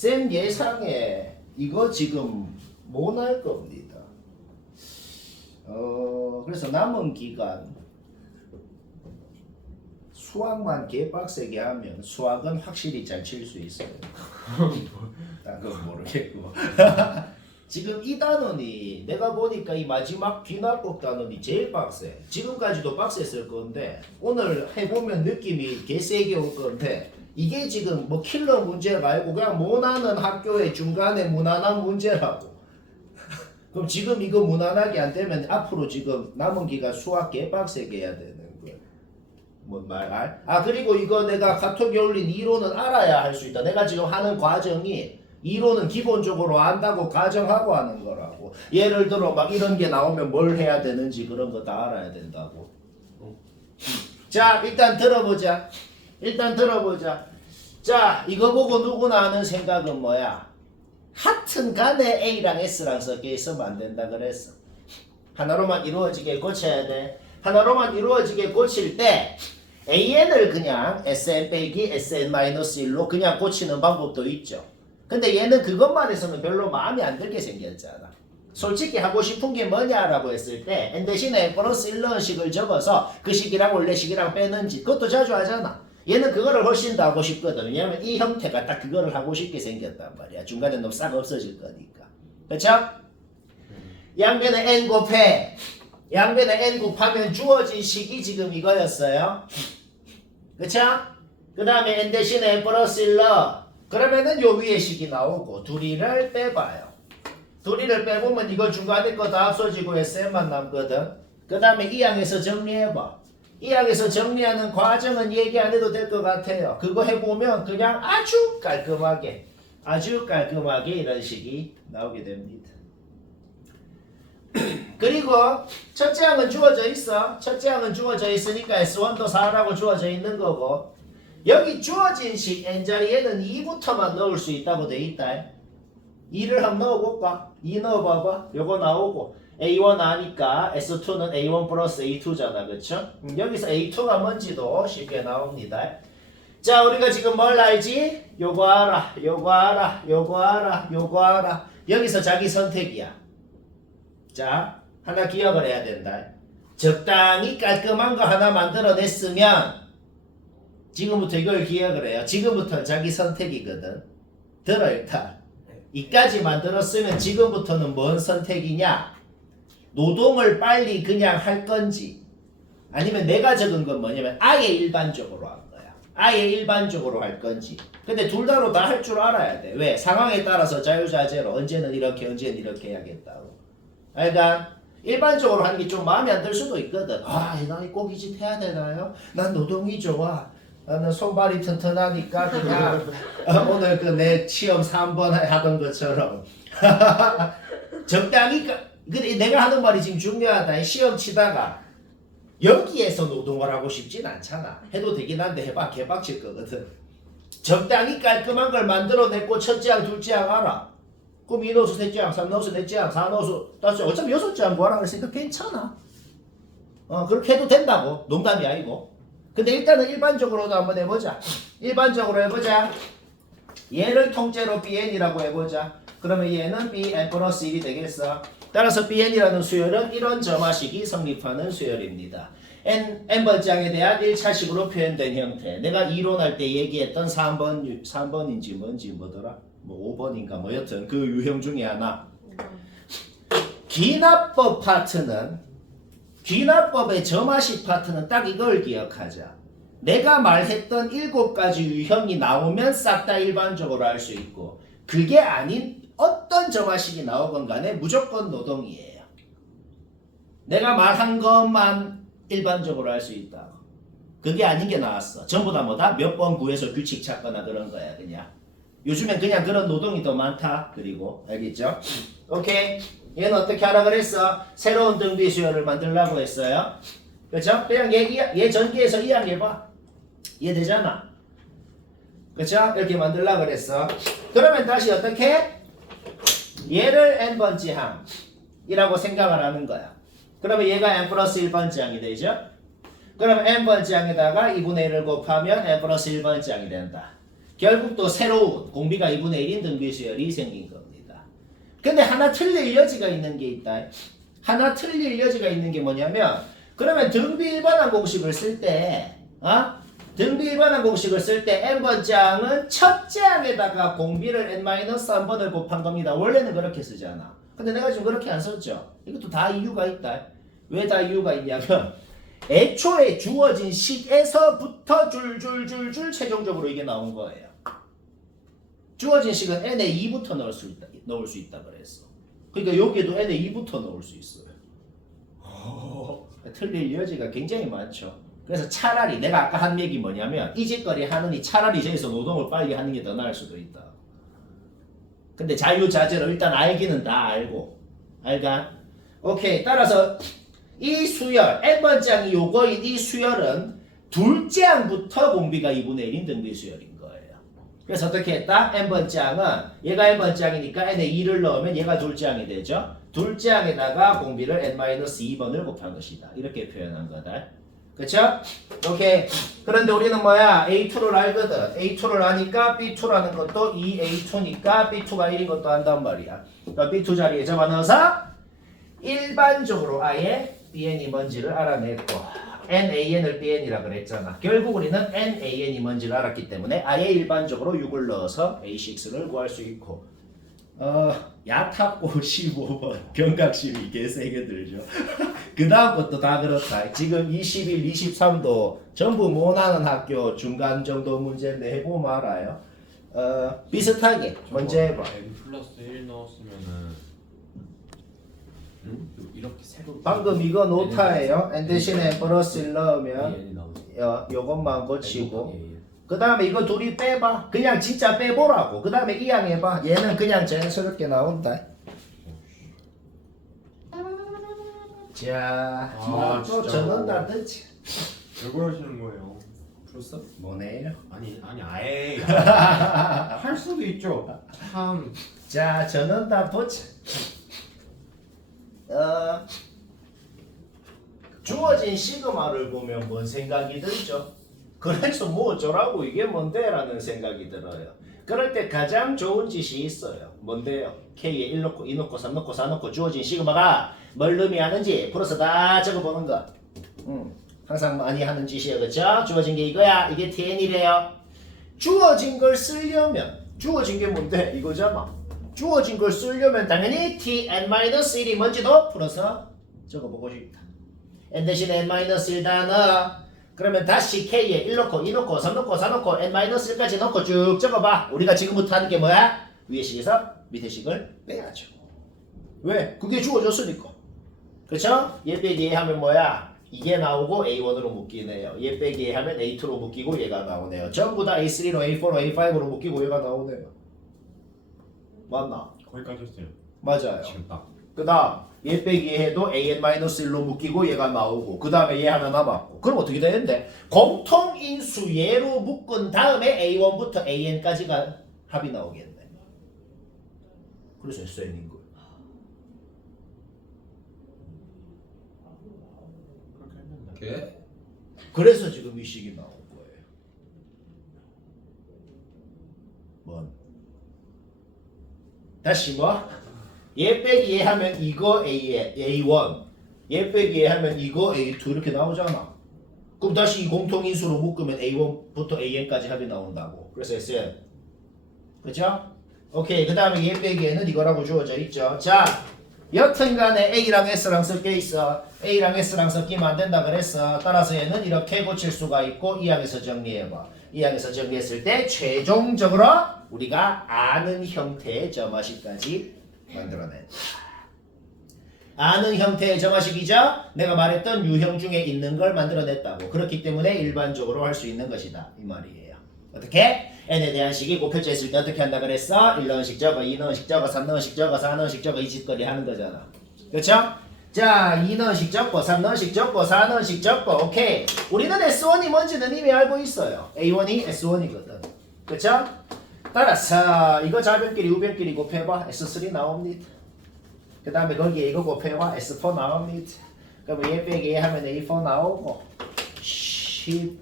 쌤 예상에 이거 지금 못 할 겁니다. 그래서 남은 기간 수학만 개빡세게 하면 수학은 확실히 잘 칠 수 있어요. 딴 건 모르겠고. 지금 이 단원이 내가 보니까 이 마지막 귀납법 단원이 제일 빡세. 지금까지도 빡셌을 건데 오늘 해보면 느낌이 개세게 올 건데 이게 지금 뭐 킬러 문제가 아니고 그냥 모나는 학교의 중간에 무난한 문제라고. 그럼 지금 이거 무난하게 안 되면 앞으로 지금 남은 기간 수학 개빡세게 해야 되는 거야. 뭔 말 알? 아 그리고 이거 내가 카톡에 올린 이론은 알아야 할 수 있다. 내가 지금 하는 과정이 이론은 기본적으로 안다고 가정하고 하는 거라고. 예를 들어 막 이런 게 나오면 뭘 해야 되는지 그런 거 다 알아야 된다고. 자 일단 들어보자. 자 이거 보고 누구나 하는 생각은 뭐야? 하여튼 간에 A랑 S랑 섞여 있으면 안 된다 그랬어. 하나로만 이루어지게 고쳐야 돼. 하나로만 이루어지게 고칠 때 AN을 그냥 SN 빼기 SN-1로 그냥 고치는 방법도 있죠. 근데 얘는 그것만 해서는 별로 마음에 안 들게 생겼잖아. 솔직히 하고 싶은 게 뭐냐라고 했을 때 N 대신에 플러스 1 식을 적어서 그 식이랑 원래 식이랑 빼는지 그것도 자주 하잖아. 얘는 그거를 훨씬 더 하고 싶거든. 왜냐면 이 형태가 딱 그거를 하고 싶게 생겼단 말이야. 중간에 너무 싹 없어질 거니까. 그쵸? 양변에 N 곱해. 양변에 N 곱하면 주어진 식이 지금 이거였어요. 그쵸? 그 다음에 N 대신에 N 플러스 1 그러면은 요 위에 식이 나오고 둘이를 빼봐요. 둘이를 빼보면 이거 중간에 거 다 없어지고 SM만 남거든. 그 다음에 이 항에서 정리해봐. 이 항에서 정리하는 과정은 얘기 안 해도 될 것 같아요. 그거 해보면 그냥 아주 깔끔하게 이런 식이 나오게 됩니다. 그리고 첫째 항은 주어져 있어. 첫째 항은 주어져 있으니까 S1도 4라고 주어져 있는 거고 여기 주어진 식 n자리에는 2부터만 넣을 수 있다고 돼 있다. 2를 한번 넣어볼까? 2 넣어봐봐. 요거 나오고 A1 아니까 S2는 A1 플러스 A2잖아. 그쵸? 여기서 A2가 뭔지도 쉽게 나옵니다. 자 우리가 지금 뭘 알지? 요거 알아. 여기서 자기 선택이야. 자 하나 기억을 해야 된다. 적당히 깔끔한 거 하나 만들어냈으면 지금부터 이걸 기억을 해요. 지금부터 자기 선택이거든. 들어 일단. 이까지 만들었으면 지금부터는 뭔 선택이냐? 노동을 빨리 그냥 할 건지 아니면 내가 적은 건 뭐냐면 아예 일반적으로 한 거야. 아예 일반적으로 할 건지. 근데 둘 다로 다 할 줄 알아야 돼. 왜? 상황에 따라서 자유자재로 언제는 이렇게 언제는 이렇게 해야겠다고. 그러니까 일반적으로 하는 게 좀 마음에 안 들 수도 있거든. 아, 나 꼭 이 짓 해야 되나요? 난 노동이 좋아. 나는 손발이 튼튼하니까 그냥 오늘 그 내 시험 3번 하던 것처럼 적당히 근데 내가 하는 말이 지금 중요하다. 시험 치다가 여기에서 노동을 하고 싶진 않잖아. 해도 되긴 한데 해봐 개빡칠 거거든. 적당히 깔끔한 걸 만들어냈고 첫째 항 둘째 항 알아. 그럼 2 넣어서 셋째 항 3 넣어서 넷째 항 4 넣어서 다섯째 어차피 6째 항 뭐하라 그랬으니까 괜찮아. 그렇게 해도 된다고. 농담이 아니고. 근데 일단은 일반적으로도 한번 해보자. 얘를 통째로 BN이라고 해보자. 그러면 얘는 BN 플러스 1이 되겠어. 따라서 BN이라는 수열은 이런 점화식이 성립하는 수열입니다. N번째 항에 대한 1차식으로 표현된 형태. 내가 이론할 때 얘기했던 3번인지 뭔지 뭐더라? 뭐 5번인가 뭐 여튼 그 유형 중에 하나. 기납법 파트는 귀납법의 점화식 파트는 딱 이걸 기억하자. 내가 말했던 7가지 유형이 나오면 싹 다 일반적으로 할 수 있고 그게 아닌 어떤 점화식이 나오건 간에 무조건 노동이에요. 내가 말한 것만 일반적으로 할 수 있다고. 그게 아닌 게 나왔어. 전부 다 뭐다? 몇 번 구해서 규칙 찾거나 그런 거야 그냥. 요즘엔 그냥 그런 노동이 더 많다. 그리고 알겠죠? 오케이. 얘는 어떻게 하라 그랬어? 새로운 등비 수열을 만들려고 했어요. 그쵸? 그냥 얘 전기에서 이해해봐. 이해되잖아. 그쵸? 이렇게 만들려고 그랬어. 그러면 다시 어떻게? 얘를 n번째 항이라고 생각을 하는 거야. 그러면 얘가 n 플러스 1번째 항이 되죠? 그러면 n번째 항에다가 2분의 1을 곱하면 n 플러스 1번째 항이 된다. 결국 또 새로운 공비가 2분의 1인 등비수열이 생긴 겁니다. 근데 하나 틀릴 여지가 있는 게 있다. 하나 틀릴 여지가 있는 게 뭐냐면 그러면 등비 일반항 공식을 쓸 때 등비 일반항 공식을 쓸 때 n번째 항은 첫째 항에다가 공비를 n-1번을 곱한 겁니다. 원래는 그렇게 쓰잖아. 근데 내가 지금 그렇게 안 썼죠. 이것도 다 이유가 있다. 왜 다 이유가 있냐면 애초에 주어진 식에서부터 줄줄줄줄 최종적으로 이게 나온 거예요. 주어진 식은 n에 2부터 넣을 수 있다 그랬어. 그러니까 여기에도 n에 2부터 넣을 수 있어요. 틀릴 여지가 굉장히 많죠. 그래서 차라리 내가 아까 한 얘기 뭐냐면 이 짓거리 하느니 차라리 저기서 노동을 빨리 하는 게 더 나을 수도 있다. 근데 자유자재로 일단 알기는 다 알고 알가? 오케이. 따라서 이 수열 n번째 항이 요거인 이 수열은 둘째 항부터 공비가 2분의 1인 등비 수열인 거예요. 그래서 어떻게 했다? n번째 항은 얘가 n번째 항이니까 n에 2를 넣으면 얘가 둘째 항이 되죠. 둘째 항에다가 공비를 n-2번을 곱한 것이다. 이렇게 표현한 거다. 그쵸? 오케이. 그런데 우리는 뭐야? A2를 알거든. A2를 아니까 B2라는 것도 2A2니까 B2가 1인 것도 안단 말이야. 그러니까 B2 자리에 접어넣어서 일반적으로 아예 BN이 뭔지를 알아냈고 NAN을 BN이라 그랬잖아. 결국 우리는 NAN이 뭔지를 알았기 때문에 아예 일반적으로 6을 넣어서 A6를 구할 수 있고 야탑고 15번 경각심이 개세게 들죠. 그 다음 것도 다 그렇다. 지금 21, 23도 전부 못하는 학교 중간 정도 문제인데 해보면 알아요. 비슷하게 문제 해봐. n 플러스 1 넣었으면은 이렇게 새로 방금 이거 노타예요. n 대신에 플러스 1 넣으면 n이 나오죠. 요것만 고치고 그 다음에 이거 둘이 빼봐. 그냥 진짜 빼보라고. 그 다음에 이항해봐. 얘는 그냥 자연스럽게 나온다. 자, 또 적는다 듣지. 왜 그러시는 거예요? 풀었어? 뭐네요? 아니 아예 할 수도 있죠. 참. 자, 저는 다 보자. 주어진 시그마를 보면 뭔 생각이 들죠? 그래서 뭐 어쩌라고 이게 뭔데? 라는 생각이 들어요. 그럴 때 가장 좋은 짓이 있어요. 뭔데요? K에 1 넣고 2 넣고 3 넣고 4 넣고 주어진 시그마가 뭘 의미하는지 풀어서 다 적어보는 거. 항상 많이 하는 짓이에요. 그쵸? 주어진 게 이거야. 이게 TN이래요. 주어진 걸 쓰려면 주어진 게 뭔데? 이거잖아. 주어진 걸 쓰려면 당연히 Tn-1이 뭔지도 풀어서 적어보고 싶다. n 대신에 n-1 다 넣어. 그러면 다시 K에 1 넣고 2 넣고 3 넣고 4 넣고 n-1까지 넣고 쭉 적어봐. 우리가 지금부터 하는 게 뭐야? 위에 식에서 밑에 식을 빼야죠. 왜? 그게 주어졌으니까. 그쵸? 얘 빼기 얘 하면 뭐야? 이게 나오고 A1으로 묶이네요. 얘 빼기 얘 하면 A2로 묶이고 얘가 나오네요. 전부 다 A3로 A4로 A5로 묶이고 얘가 나오네요. 맞나? 거기까지였어요. 맞아요. 지금 딱. 그 다음 얘 빼기 얘 해도 AN-1로 묶이고 얘가 나오고 그 다음에 얘 하나 남았고 그럼 어떻게 되는데? 공통인수 얘로 묶은 다음에 A1부터 AN까지가 합이 나오겠네. 그래서 SN인 거예요. 그렇게 했는데. 게? 그래서 지금 이 식이 나온 거예요. 뭔? 다시 뭐? 얘 빼기 얘 하면 이거 A1 얘 빼기 얘 하면 이거 A2 이렇게 나오잖아. 그럼 다시 이 공통인수로 묶으면 A1부터 AN까지 합이 나온다고. 그래서 SN. 그쵸? 오케이. 그 다음에 얘 빼기 얘는 이거라고 주어져 있죠. 자, 여튼간에 A랑 S랑 섞여 있어. A랑 S랑 섞이면 안 된다 그랬어. 따라서 얘는 이렇게 고칠 수가 있고 이 항에서 정리해봐. 이 항에서 정리했을 때 최종적으로 우리가 아는 형태의 점화식까지 만들어낸다. 아는 형태의 점화식이죠? 내가 말했던 유형 중에 있는 걸 만들어냈다고. 그렇기 때문에 일반적으로 할 수 있는 것이다. 이 말이에요. 어떻게? n에 대한 식이 곱표째 있을 때 어떻게 한다 그랬어? 1넣은식 적어, 2넣은식 적어, 3넣은식 적어, 4넣은식 적어 이 짓거리 하는 거잖아. 그렇죠? 자, 2넣은식 적고, 3넣은식 적고, 4넣은식 적고, 오케이. 우리는 S1이 뭔지는 이미 알고 있어요. A1이 S1이거든. 그렇죠? 따라서 이거 좌변끼리 우변끼리 곱해봐. S3 나옵니다. 그 다음에 거기에 이거 곱해봐. S4 나옵니다. 그럼 얘 빼기 얘 하면 A4 나오고 19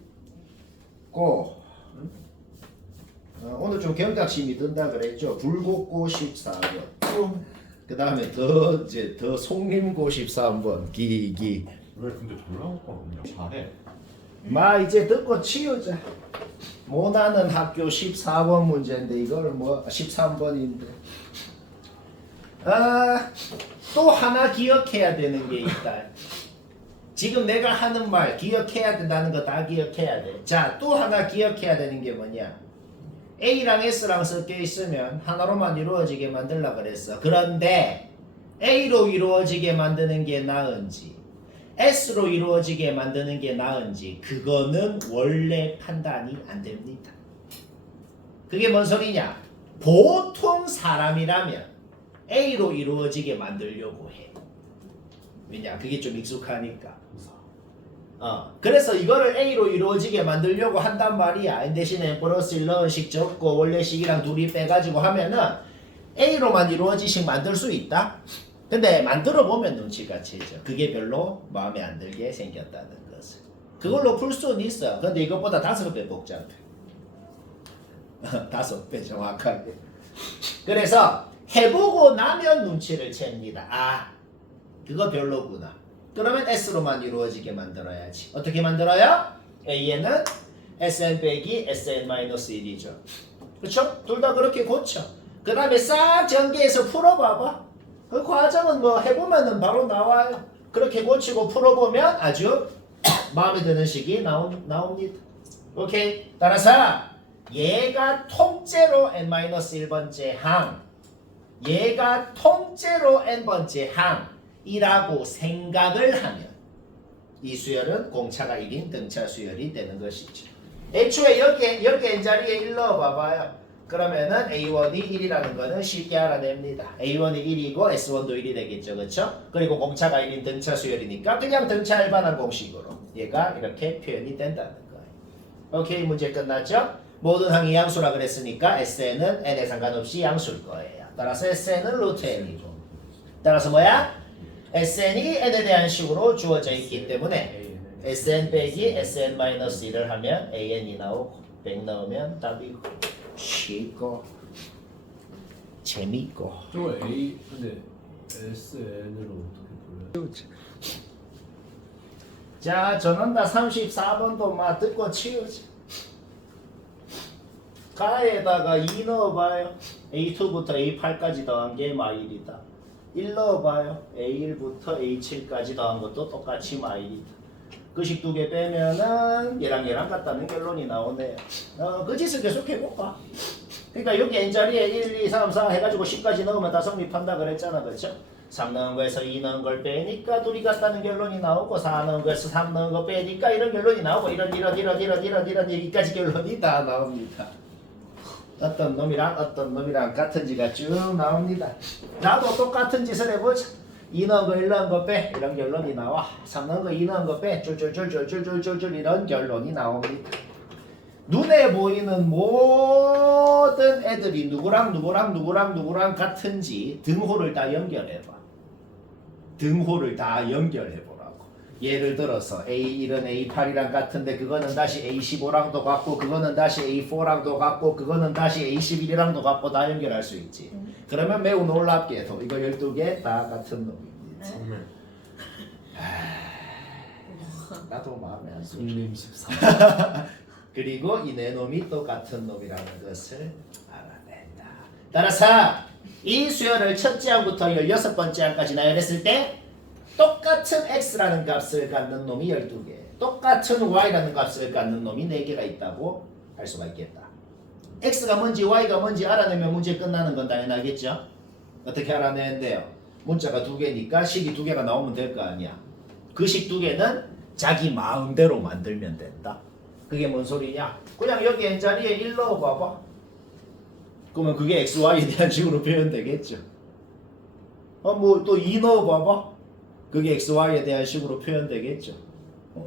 좀 경각심이 든다 그랬죠. 불곡고 14번. 그 다음에 더 속림고 13번. 기. 왜 근데 졸라 못거든요. 잘해. 마 이제 듣고 치우자. 못하는 학교 14번 문제인데 이걸 뭐 13번인데. 또 하나 기억해야 되는 게 있다. 지금 내가 하는 말 기억해야 된다는 거 다 기억해야 돼. 자, 또 하나 기억해야 되는 게 뭐냐? A랑 S랑 섞여 있으면 하나로만 이루어지게 만들라 그랬어. 그런데 A로 이루어지게 만드는 게 나은지 S로 이루어지게 만드는 게 나은지 그거는 원래 판단이 안 됩니다. 그게 뭔 소리냐? 보통 사람이라면 A로 이루어지게 만들려고 해. 왜냐? 그게 좀 익숙하니까. 그래서 이거를 A로 이루어지게 만들려고 한단 말이야. 대신에 플러스 1넣은식 적고 원래식이랑 둘이 빼가지고 하면은 A로만 이루어지식 만들 수 있다. 근데 만들어 보면 눈치가 채죠. 그게 별로 마음에 안 들게 생겼다는 것을. 그걸로 풀 수는 있어. 근데 이것보다 5배 복잡해. 5배 정확하게. 그래서 해보고 나면 눈치를 챕니다. 아, 그거 별로구나. 그러면 S로만 이루어지게 만들어야지. 어떻게 만들어요? A에는 Sn 빼기 Sn-1이죠. 그렇죠? 둘 다 그렇게 고쳐. 그 다음에 싹 전개해서 풀어봐봐. 그 과정은 뭐 해보면은 바로 나와요. 그렇게 고치고 풀어보면 아주 마음에 드는 식이 나옵니다. 오케이? 따라서 얘가 통째로 n-1번째 항, 얘가 통째로 n번째 항이라고 생각을 하면 이 수열은 공차가 1인 등차 수열이 되는 것이죠. 애초에 여기 n자리에 1 넣어봐봐요. 그러면은 A1이 1이라는 거는 쉽게 알아냅니다. A1이 1이고 S1도 1이 되겠죠. 그렇죠? 그리고 공차가 1인 등차 수열이니까 그냥 등차 일반항 공식으로 얘가 이렇게 표현이 된다는 거예요. 오케이, 문제 끝났죠? 모든 항이 양수라 그랬으니까 SN은 n에 상관없이 양수일 거예요. 따라서 SN은 루트 n이고, 따라서 뭐야? SN이 n에 대한 식으로 주어져 있기 때문에 SN 빼기 SN-1을 하면 AN이 나오고 100 넣으면 답이고 쉽고 재밌고. 저거 A 근데 SN으로 어떻게 불러요? 자, 전원다 34번도 막 듣고 치우지. 가에다가 2 넣어봐요. A2부터 A8까지 더한 게 마일이다. 1 넣어봐요. A1부터 A7까지 더한 것도 똑같이 마일이다. 그식 2개 빼면은 얘랑 같다는 결론이 나오네요. 그 짓을 계속 해볼까? 그러니까 여기 n자리에 1, 2, 3, 4 해가지고 10까지 넣으면 다 성립한다 그랬잖아. 그렇죠? 3 넣은 거에서 2 넣은 걸 빼니까 둘이 같다는 결론이 나오고 4 넣은 거에서 3 넣은 거 빼니까 이런 결론이 나오고 이런 여기까지 결론이 다 나옵니다. 어떤 놈이랑 같은지가 쭉 나옵니다. 나도 똑같은 짓을 해보자. 2 넣은 거 1 넣은 거 빼 이런 결론이 나와. 3 넣은 거 2 넣은 거 빼 쫄쫄쫄쫄쫄쫄쫄 이런 결론이 나옵니다. 눈에 보이는 모든 애들이 누구랑 같은지 등호를 다 연결해봐. 등호를 다 연결해보라고. 예를 들어서 A1은 A8이랑 같은데 그거는 다시 A15랑도 같고 그거는 다시 A4랑도 같고 그거는 다시 A11이랑도 같고 다 연결할 수 있지. 그러면 매우 놀랍게도 이거 12개 다 같은 놈입니다. 정말. 나도 마음에 안 들어. 닉네임 14. 그리고 이 네 놈이 또 같은 놈이라는 것을 알아낸다. 따라서 이 수열을 첫째 항부터 16번째 항까지 나열했을 때 똑같은 x라는 값을 갖는 놈이 12개, 똑같은 y라는 값을 갖는 놈이 4개가 있다고 할 수가 있겠다. x가 뭔지 y가 뭔지 알아내면 문제 끝나는 건 당연하겠죠? 어떻게 알아내는데요? 문자가 2개니까 식이 2개가 나오면 될 거 아니야. 그 식 2개는 자기 마음대로 만들면 된다. 그게 뭔 소리냐? 그냥 여기 n자리에 1 넣어봐봐. 그러면 그게 xy에 대한 식으로 표현되겠죠. 뭐 또 2 넣어봐봐. 그게 xy에 대한 식으로 표현되겠죠.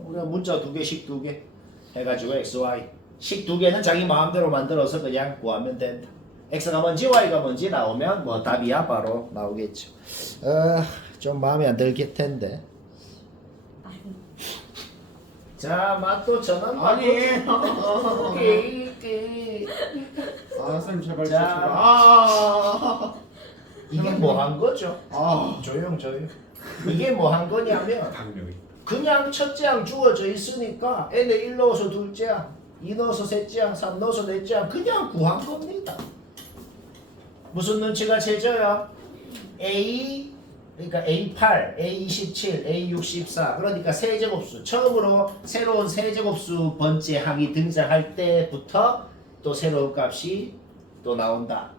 그냥 문자 2개, 식 2개 해가지고 xy 식 2개는 자기 마음대로 만들어서 그냥 구하면 된다. x가 뭔지 y가 뭔지 나오면 뭐 답이야 바로 나오겠죠. 좀 마음에 안 들겠 텐데. 자, 맛도 저는 아니. 오케이. 아, 쌤 제발 자. 제발. 아. 이게 뭐 한 거죠? 아. 조용. 이게 뭐 한 거냐면 당력이. 그냥 첫째 항 주어져 있으니까 n에 1 넣어서 둘째 항, 2 넣어서 셋째 항, 3 넣어서 넷째 항 그냥 구한 겁니다. 무슨 눈치가 채져요? A 그러니까 A8, A27, A64 그러니까 세제곱수 처음으로 새로운 세제곱수 번째 항이 등장할 때부터 또 새로운 값이 또 나온다.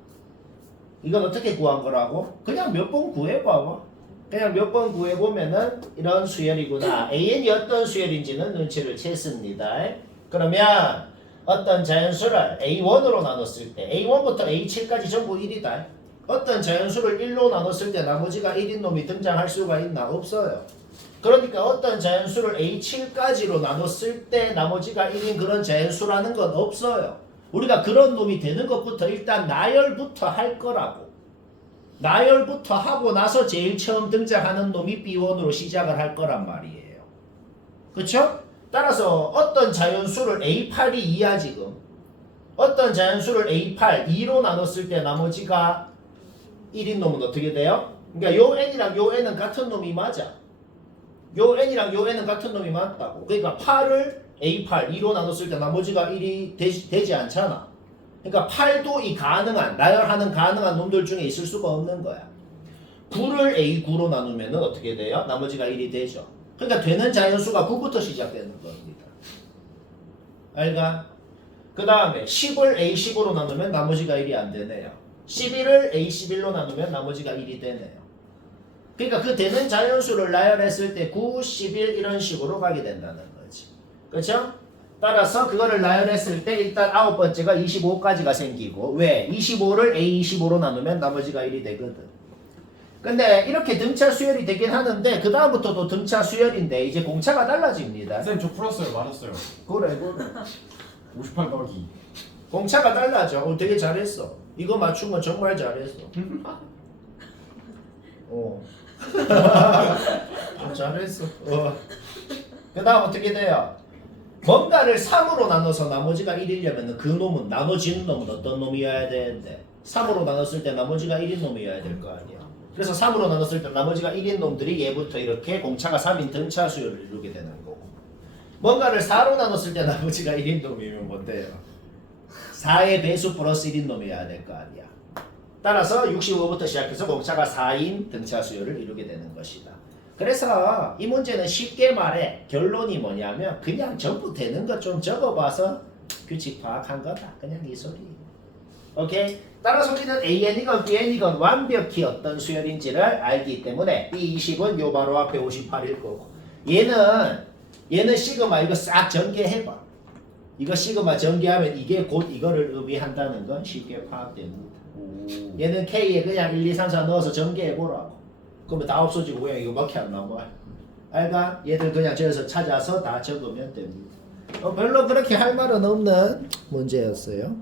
이건 어떻게 구한 거라고? 그냥 몇 번 구해봐봐. 그냥 몇 번 구해보면은 이런 수열이구나. AN이 어떤 수열인지는 눈치를 챘습니다. 그러면 어떤 자연수를 A1으로 나눴을 때 A1부터 A7까지 전부 1이다. 어떤 자연수를 1로 나눴을 때 나머지가 1인 놈이 등장할 수가 있나? 없어요. 그러니까 어떤 자연수를 A7까지로 나눴을 때 나머지가 1인 그런 자연수라는 건 없어요. 우리가 그런 놈이 되는 것부터 일단 나열부터 할 거라고. 나열부터 하고 나서 제일 처음 등장하는 놈이 B1으로 시작을 할 거란 말이에요. 그쵸? 따라서 어떤 자연수를 A8이 2야 지금. 어떤 자연수를 A8, 2로 나눴을 때 나머지가 1인 놈은 어떻게 돼요? 그러니까 요 n이랑 요 n은 같은 놈이 맞아. 요 n이랑 요 n은 같은 놈이 맞다고. 그러니까 8을 A8, 2로 나눴을 때 나머지가 1이 되지 않잖아. 그러니까 8도 이 가능한, 나열하는 가능한 놈들 중에 있을 수가 없는 거야. 9를 A9로 나누면 어떻게 돼요? 나머지가 1이 되죠. 그러니까 되는 자연수가 9부터 시작되는 겁니다. 알가? 그 다음에 10을 A10으로 나누면 나머지가 1이 안 되네요. 11을 A11로 나누면 나머지가 1이 되네요. 그러니까 그 되는 자연수를 나열했을 때 9, 11 이런 식으로 가게 된다는 거지. 그렇죠? 따라서 그거를 나열했을 때 일단 아홉 번째가 25까지가 생기고 왜? 25를 A25로 나누면 나머지가 1이 되거든. 근데 이렇게 등차 수열이 되긴 하는데 그 다음부터도 등차 수열인데 이제 공차가 달라집니다. 쌤 저 풀었어요. 맞았어요. 그래. 58 더하기. 공차가 달라져. 되게 잘했어. 이거 맞춘 건 정말 잘했어. 좀 잘했어. 그 다음 어떻게 돼요? 뭔가를 3으로 나눠서 나머지가 1이려면 그 놈은 나눠지는 놈은 어떤 놈이어야 되는데 3으로 나눴을 때 나머지가 1인 놈이어야 될 거 아니야. 그래서 3으로 나눴을 때 나머지가 1인 놈들이 얘부터 이렇게 공차가 3인 등차 수열을 이루게 되는 거고 뭔가를 4로 나눴을 때 나머지가 1인 놈이면 뭔데요? 4의 배수 플러스 1인 놈이어야 될 거 아니야. 따라서 65부터 시작해서 공차가 4인 등차 수열을 이루게 되는 것이다. 그래서 이 문제는 쉽게 말해 결론이 뭐냐면 그냥 전부 되는 거 좀 적어봐서 규칙 파악한 거다. 그냥 이 소리. 오케이? 따라서 우리는 AN이건 BN이건 완벽히 어떤 수열인지를 알기 때문에 이 20은 요 바로 앞에 58일 거고 얘는 시그마 이거 싹 전개해봐. 이거 시그마 전개하면 이게 곧 이거를 의미한다는 건 쉽게 파악됩니다. 얘는 K에 그냥 1, 2, 3, 4 넣어서 전개해보라고. 그러면 다 없어지고 그냥 이거밖에 안 나와. 알가? 얘들 그냥 저기서 찾아서 다 적으면 됩니다. 별로 그렇게 할 말은 없는 문제였어요.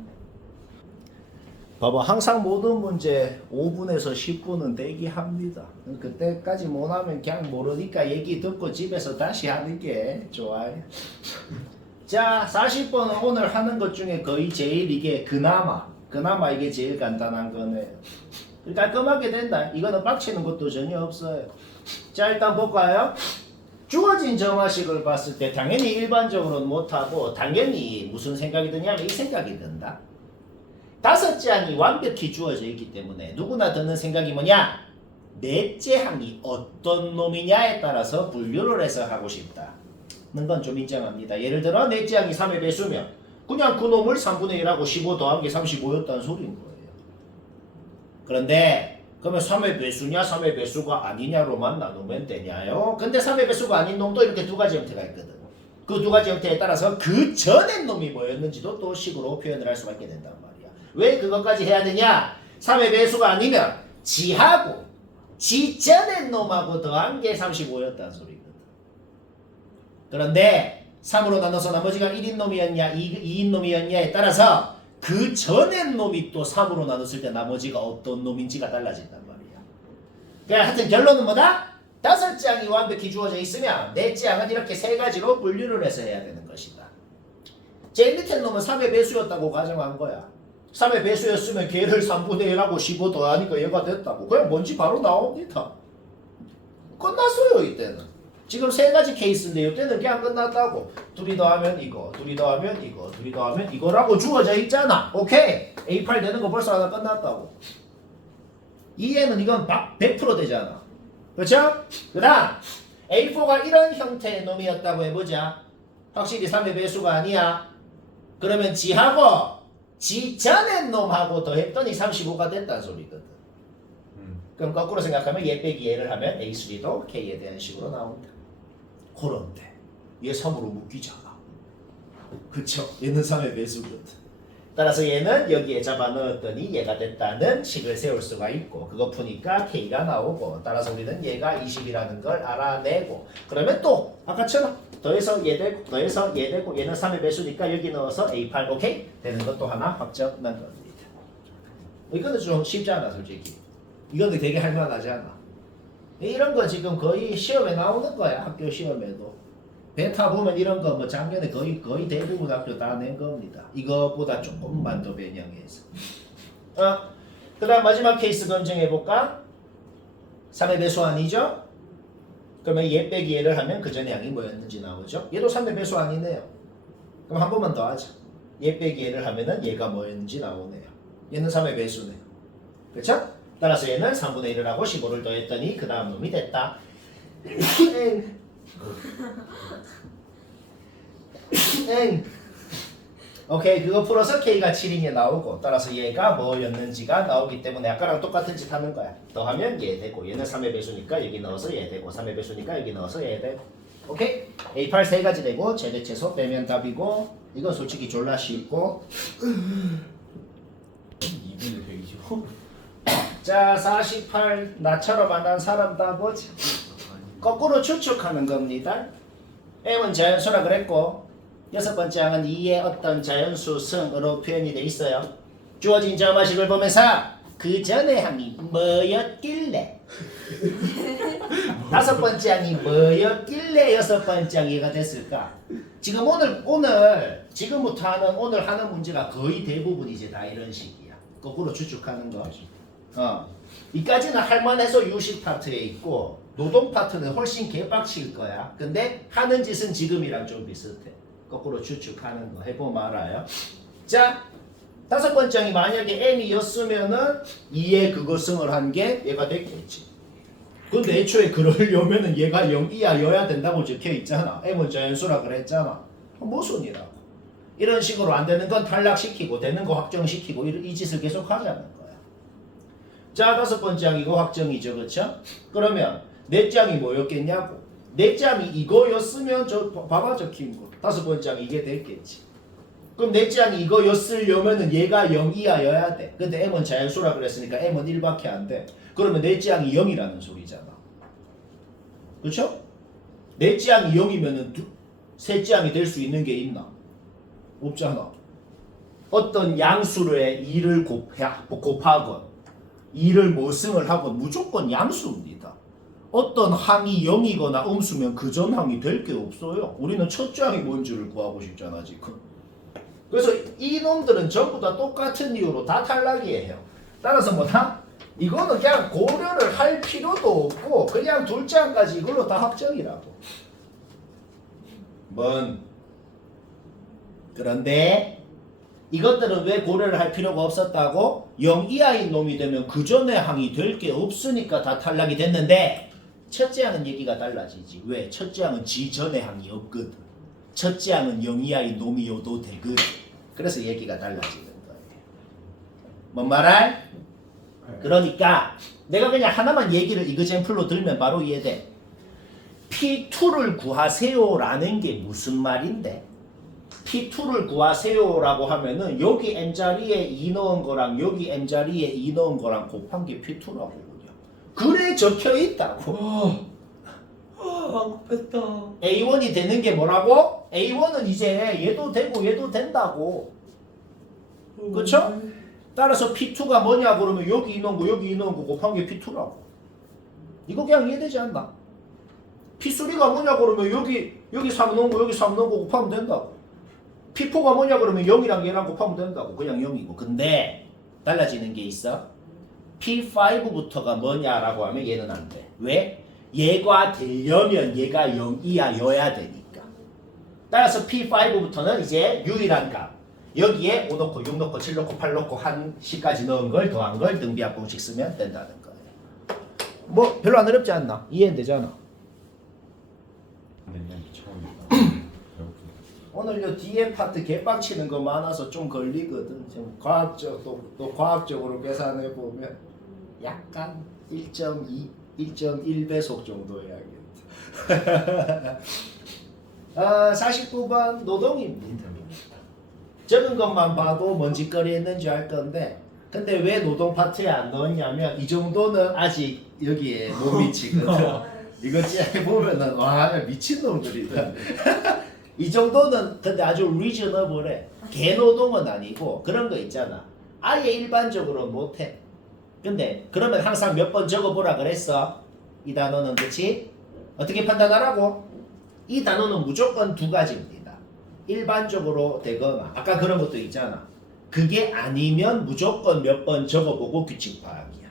봐봐, 항상 모든 문제 5분에서 10분은 대기합니다. 그때까지 못하면 그냥 모르니까 얘기 듣고 집에서 다시 하는 게 좋아요. 자, 40번은 오늘 하는 것 중에 거의 제일 이게 그나마 이게 제일 간단한 거네요. 깔끔하게 된다. 이거는 빡치는 것도 전혀 없어요. 자, 일단 볼까요? 주어진 정화식을 봤을 때 당연히 일반적으로는 못하고 당연히 무슨 생각이 드냐면 이 생각이 든다. 다섯째 항이 완벽히 주어져 있기 때문에 누구나 드는 생각이 뭐냐? 넷째 항이 어떤 놈이냐에 따라서 분류를 해서 하고 싶다. 는 건 좀 인정합니다. 예를 들어 넷째 항이 3의 배수면 그냥 그 놈을 3분의 1하고 15 더한 게 35였다는 소리인 거예요. 그런데 그러면 3의 배수냐 3의 배수가 아니냐로만 나누면 되냐요? 근데 3의 배수가 아닌 놈도 이렇게 두 가지 형태가 있거든. 그 두 가지 형태에 따라서 그 전에 놈이 뭐였는지도 또 식으로 표현을 할 수가 있게 된단 말이야. 왜 그것까지 해야 되냐? 3의 배수가 아니면 지하고 지 전에 놈하고 더한 게 35였다는 소리거든. 그런데 3으로 나눠서 나머지가 1인 놈이었냐 2인 놈이었냐에 따라서 그 전에 놈이 또 3으로 나눴을 때 나머지가 어떤 놈인지가 달라진단 말이야. 그러니까 하여튼 결론은 뭐다? 다섯째 항이 완벽히 주어져 있으면 넷째 항은 이렇게 세 가지로 분류를 해서 해야 되는 것이다. 제일 밑에 놈은 3의 배수였다고 가정한 거야. 3의 배수였으면 걔를 3분의 1하고 15 더하니까 얘가 됐다고. 그냥 뭔지 바로 나옵니다. 끝났어요 이때는. 지금 세 가지 케이스인데 이때는 그냥 끝났다고. 둘이 더하면 이거, 둘이 더하면 이거, 둘이 더하면 이거라고 주어져 있잖아. 오케이. A8 되는 거 벌써 하나 끝났다고. 이해는 이건 100% 되잖아. 그렇죠? 그 다음 A4가 이런 형태의 놈이었다고 해보자. 확실히 3의 배수가 아니야. 그러면 지하고 지 전의 놈하고 더했더니 35가 됐다는 소리거든. 그럼 거꾸로 생각하면 얘 빼기 얘를 하면 A3도 K에 대한 식으로 나온다. 그런데 얘 3으로 묶이잖아. 그쵸? 얘는 3의 배수거든. 따라서 얘는 여기에 잡아넣었더니 얘가 됐다는 식을 세울 수가 있고 그거 푸니까 K가 나오고 따라서 우리는 얘가 20이라는 걸 알아내고 그러면 또 아까처럼 더해서 얘 되고 더해서 얘 되고 얘는 3의 배수니까 여기 넣어서 A8 오케이? 되는 것도 하나 확정난 겁니다. 이거는 좀 쉽지 않아 솔직히. 이거는 되게 할만하지 않아. 이런 거 지금 거의 시험에 나오는 거야. 학교 시험에도. 베타 보면 이런 거 뭐 작년에 거의 대부분 학교 다 낸 겁니다. 이거보다 조금만 더 변형해서. 그 다음 마지막 케이스 검증해볼까? 3의 배수 아니죠? 그러면 얘 빼기 얘를 하면 그 전에 양이 뭐였는지 나오죠? 얘도 3의 배수 아니네요. 그럼 한 번만 더 하자. 얘 빼기 얘를 하면은 얘가 뭐였는지 나오네요. 얘는 3의 배수네요. 그렇죠? 따라서 얘는 3분의 1을 하고 15를 더했더니 그 다음 놈이 됐다. 오케이 그거 풀어서 K가 7인이 나오고 따라서 얘가 뭐였는지가 나오기 때문에 아까랑 똑같은 짓 하는 거야. 더하면 얘 되고 얘는 3의 배수니까 여기 넣어서 얘 되고 3의 배수니까 여기 넣어서 얘 되고 오케이? A8 세 가지 되고 최대최소 빼면 답이고 이건 솔직히 졸라 쉽고 2분의 125? 자 48 나처럼 안 한 사람 다 보자. 거꾸로 추측하는 겁니다. M은 자연수라 그랬고 여섯 번째 항은 2의 어떤 자연수 승으로 표현이 돼 있어요. 주어진 점화식을 보면서 그 전의 항이 뭐였길래 다섯 번째 항이 뭐였길래 여섯 번째 항이가 됐을까? 지금 오늘 지금부터 하는 오늘 하는 문제가 거의 대부분 이제 다 이런 식이야. 거꾸로 추측하는 거. 이까지는 할만해서 유식 파트에 있고 노동 파트는 훨씬 개빡칠 거야. 근데 하는 짓은 지금이랑 좀 비슷해. 거꾸로 추측하는 거 해보면 알아요. 자, 다섯 번째 항이 만약에 M이었으면은 2의 그것승을 한 게 얘가 됐겠지. 근데 애초에 그러려면은 얘가 0 이하여야 된다고 적혀 있잖아. M은 자연수라 그랬잖아. 무슨이라고. 이런 식으로 안 되는 건 탈락시키고 되는 거 확정시키고 이 짓을 계속 하자는 거야. 자, 다섯 번째 항 이거 확정이죠. 그렇죠? 그러면 넷째 항이 뭐였겠냐고. 넷째 항이 이거였으면 저 봐봐 적힌 거. 다섯 번째 항이 이게 됐겠지. 그럼 넷째 항이 이거였으려면은 얘가 0 이하여야 돼. 근데 M은 자연수라 그랬으니까 M은 1밖에 안 돼. 그러면 넷째 항이 0이라는 소리잖아. 그렇죠? 넷째 항이 0이면은 셋째 항이 될 수 있는 게 있나? 없잖아. 어떤 양수의 2를 곱하건 2를 모승을 하건 무조건 양수입니다. 어떤 항이 0이거나 음수면 그 전 항이 될 게 없어요. 우리는 첫째 항이 뭔지를 구하고 싶잖아 지금. 그래서 이 놈들은 전부 다 똑같은 이유로 다 탈락이에요. 따라서 뭐다? 이거는 그냥 고려를 할 필요도 없고 그냥 둘째 항까지 이걸로 다 확정이라고. 그런데 이것들은 왜 고려를 할 필요가 없었다고? 0 이하인 놈이 되면 그 전의 항이 될 게 없으니까 다 탈락이 됐는데 첫째 항은 얘기가 달라지지. 왜? 첫째 항은 지 전의 항이 없거든. 첫째 항은 0 이하인 놈이어도 되거든. 그래서 얘기가 달라지는 거예요. 뭔 말할? 그러니까 내가 그냥 하나만 얘기를 이그젠플로 들면 바로 이해돼. P2를 구하세요라는 게 무슨 말인데? P2를 구하세요라고 하면은 여기 M자리에 2 넣은 거랑 여기 M자리에 2 넣은 거랑 곱한 게 P2라고 그냥. 그래 적혀 있다고. 급했다. A1이 되는 게 뭐라고? A1은 이제 얘도 되고 얘도 된다고. 그쵸? 따라서 P2가 뭐냐 그러면 여기 2 넣은 거 여기 2 넣은 거 곱한 게 P2라고. 이거 그냥 이해되지 않나? P3가 뭐냐 그러면 여기 3 넣은 거 여기 3 넣은 거 곱하면 된다고. P4가 뭐냐 그러면 0이랑 얘랑 곱하면 된다고. 그냥 0이고. 근데 달라지는 게 있어. P5부터가 뭐냐라고 하면 얘는 안 돼. 왜? 얘가 되려면 얘가 0이야여야 되니까. 따라서 P5부터는 이제 유일한 값. 여기에 5 넣고 6 넣고 7 넣고 8 넣고 한 10까지 넣은 걸 더한 걸 등비합 공식 쓰면 된다는 거예요. 뭐 별로 안 어렵지 않나? 이해는 되잖아. 네, 처음이다. 오늘 요 뒤에 파트 개빡치는 거 많아서 좀 걸리거든. 지금 또 과학적으로 계산해 보면 약간 1.2, 1.1배속 정도 해야겠다. 49번 노동입니다. 적은 것만 봐도 뭔 짓거리 했는지 알 건데 근데 왜 노동 파트에 안 넣었냐면 이 정도는 아직 여기에 못 미치거든. 이거 해보면은 와 미친놈들이다. 이 정도는 근데 아주 리저너블해. 개노동은 아니고 그런 거 있잖아. 아예 일반적으로 못해. 근데 그러면 항상 몇 번 적어보라 그랬어. 이 단어는 그치? 어떻게 판단하라고? 이 단어는 무조건 두 가지입니다. 일반적으로 되거나 아까 그런 것도 있잖아. 그게 아니면 무조건 몇 번 적어보고 규칙 파악이야.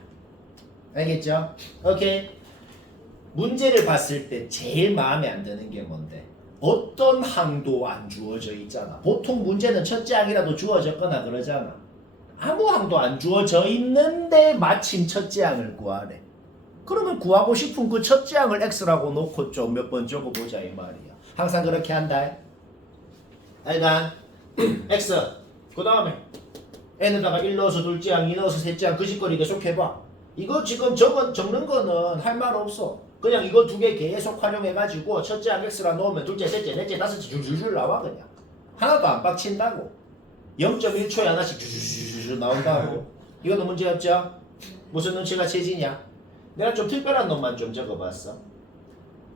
알겠죠? 오케이. 문제를 봤을 때 제일 마음에 안 드는 게 뭔데? 어떤 항도 안 주어져 있잖아. 보통 문제는 첫째 항이라도 주어졌거나 그러잖아. 아무 항도 안 주어져 있는데 마침 첫째 항을 구하래. 그러면 구하고 싶은 그 첫째 항을 x라고 놓고 좀 몇 번 적어보자 이 말이야. 항상 그렇게 한다. 알간 x 그 다음에 n에다가 1 넣어서 둘째 항, 2 넣어서 셋째 항 그 짓거리 계속 해봐. 이거 지금 적는 거는 할 말 없어. 그냥 이거 두 개 계속 활용해가지고 첫째 항 x라 놓으면 둘째, 셋째, 넷째, 다섯째 줄줄줄 나와 그냥. 하나도 안 빡친다고. 0.1초에 하나씩 줄줄줄 나온다고. 이것도 문제 없죠? 무슨 눈치가 채지냐? 내가 좀 특별한 놈만 좀 적어봤어.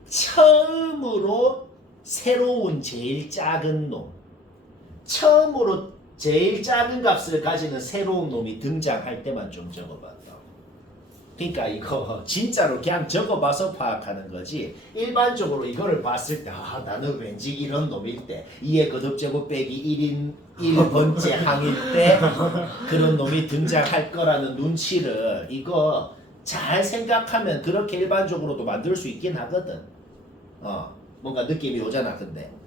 처음으로 새로운 제일 작은 놈. 처음으로 제일 작은 값을 가지는 새로운 놈이 등장할 때만 좀 적어봤다. 그러니까 이거 진짜로 그냥 적어봐서 파악하는 거지. 일반적으로 이거를 봤을 때 나는 왠지 이런 놈일 때 2의 거듭제곱 빼기 1번째 항일 때 그런 놈이 등장할 거라는 눈치를 이거 잘 생각하면 그렇게 일반적으로도 만들 수 있긴 하거든. 뭔가 느낌이 오잖아.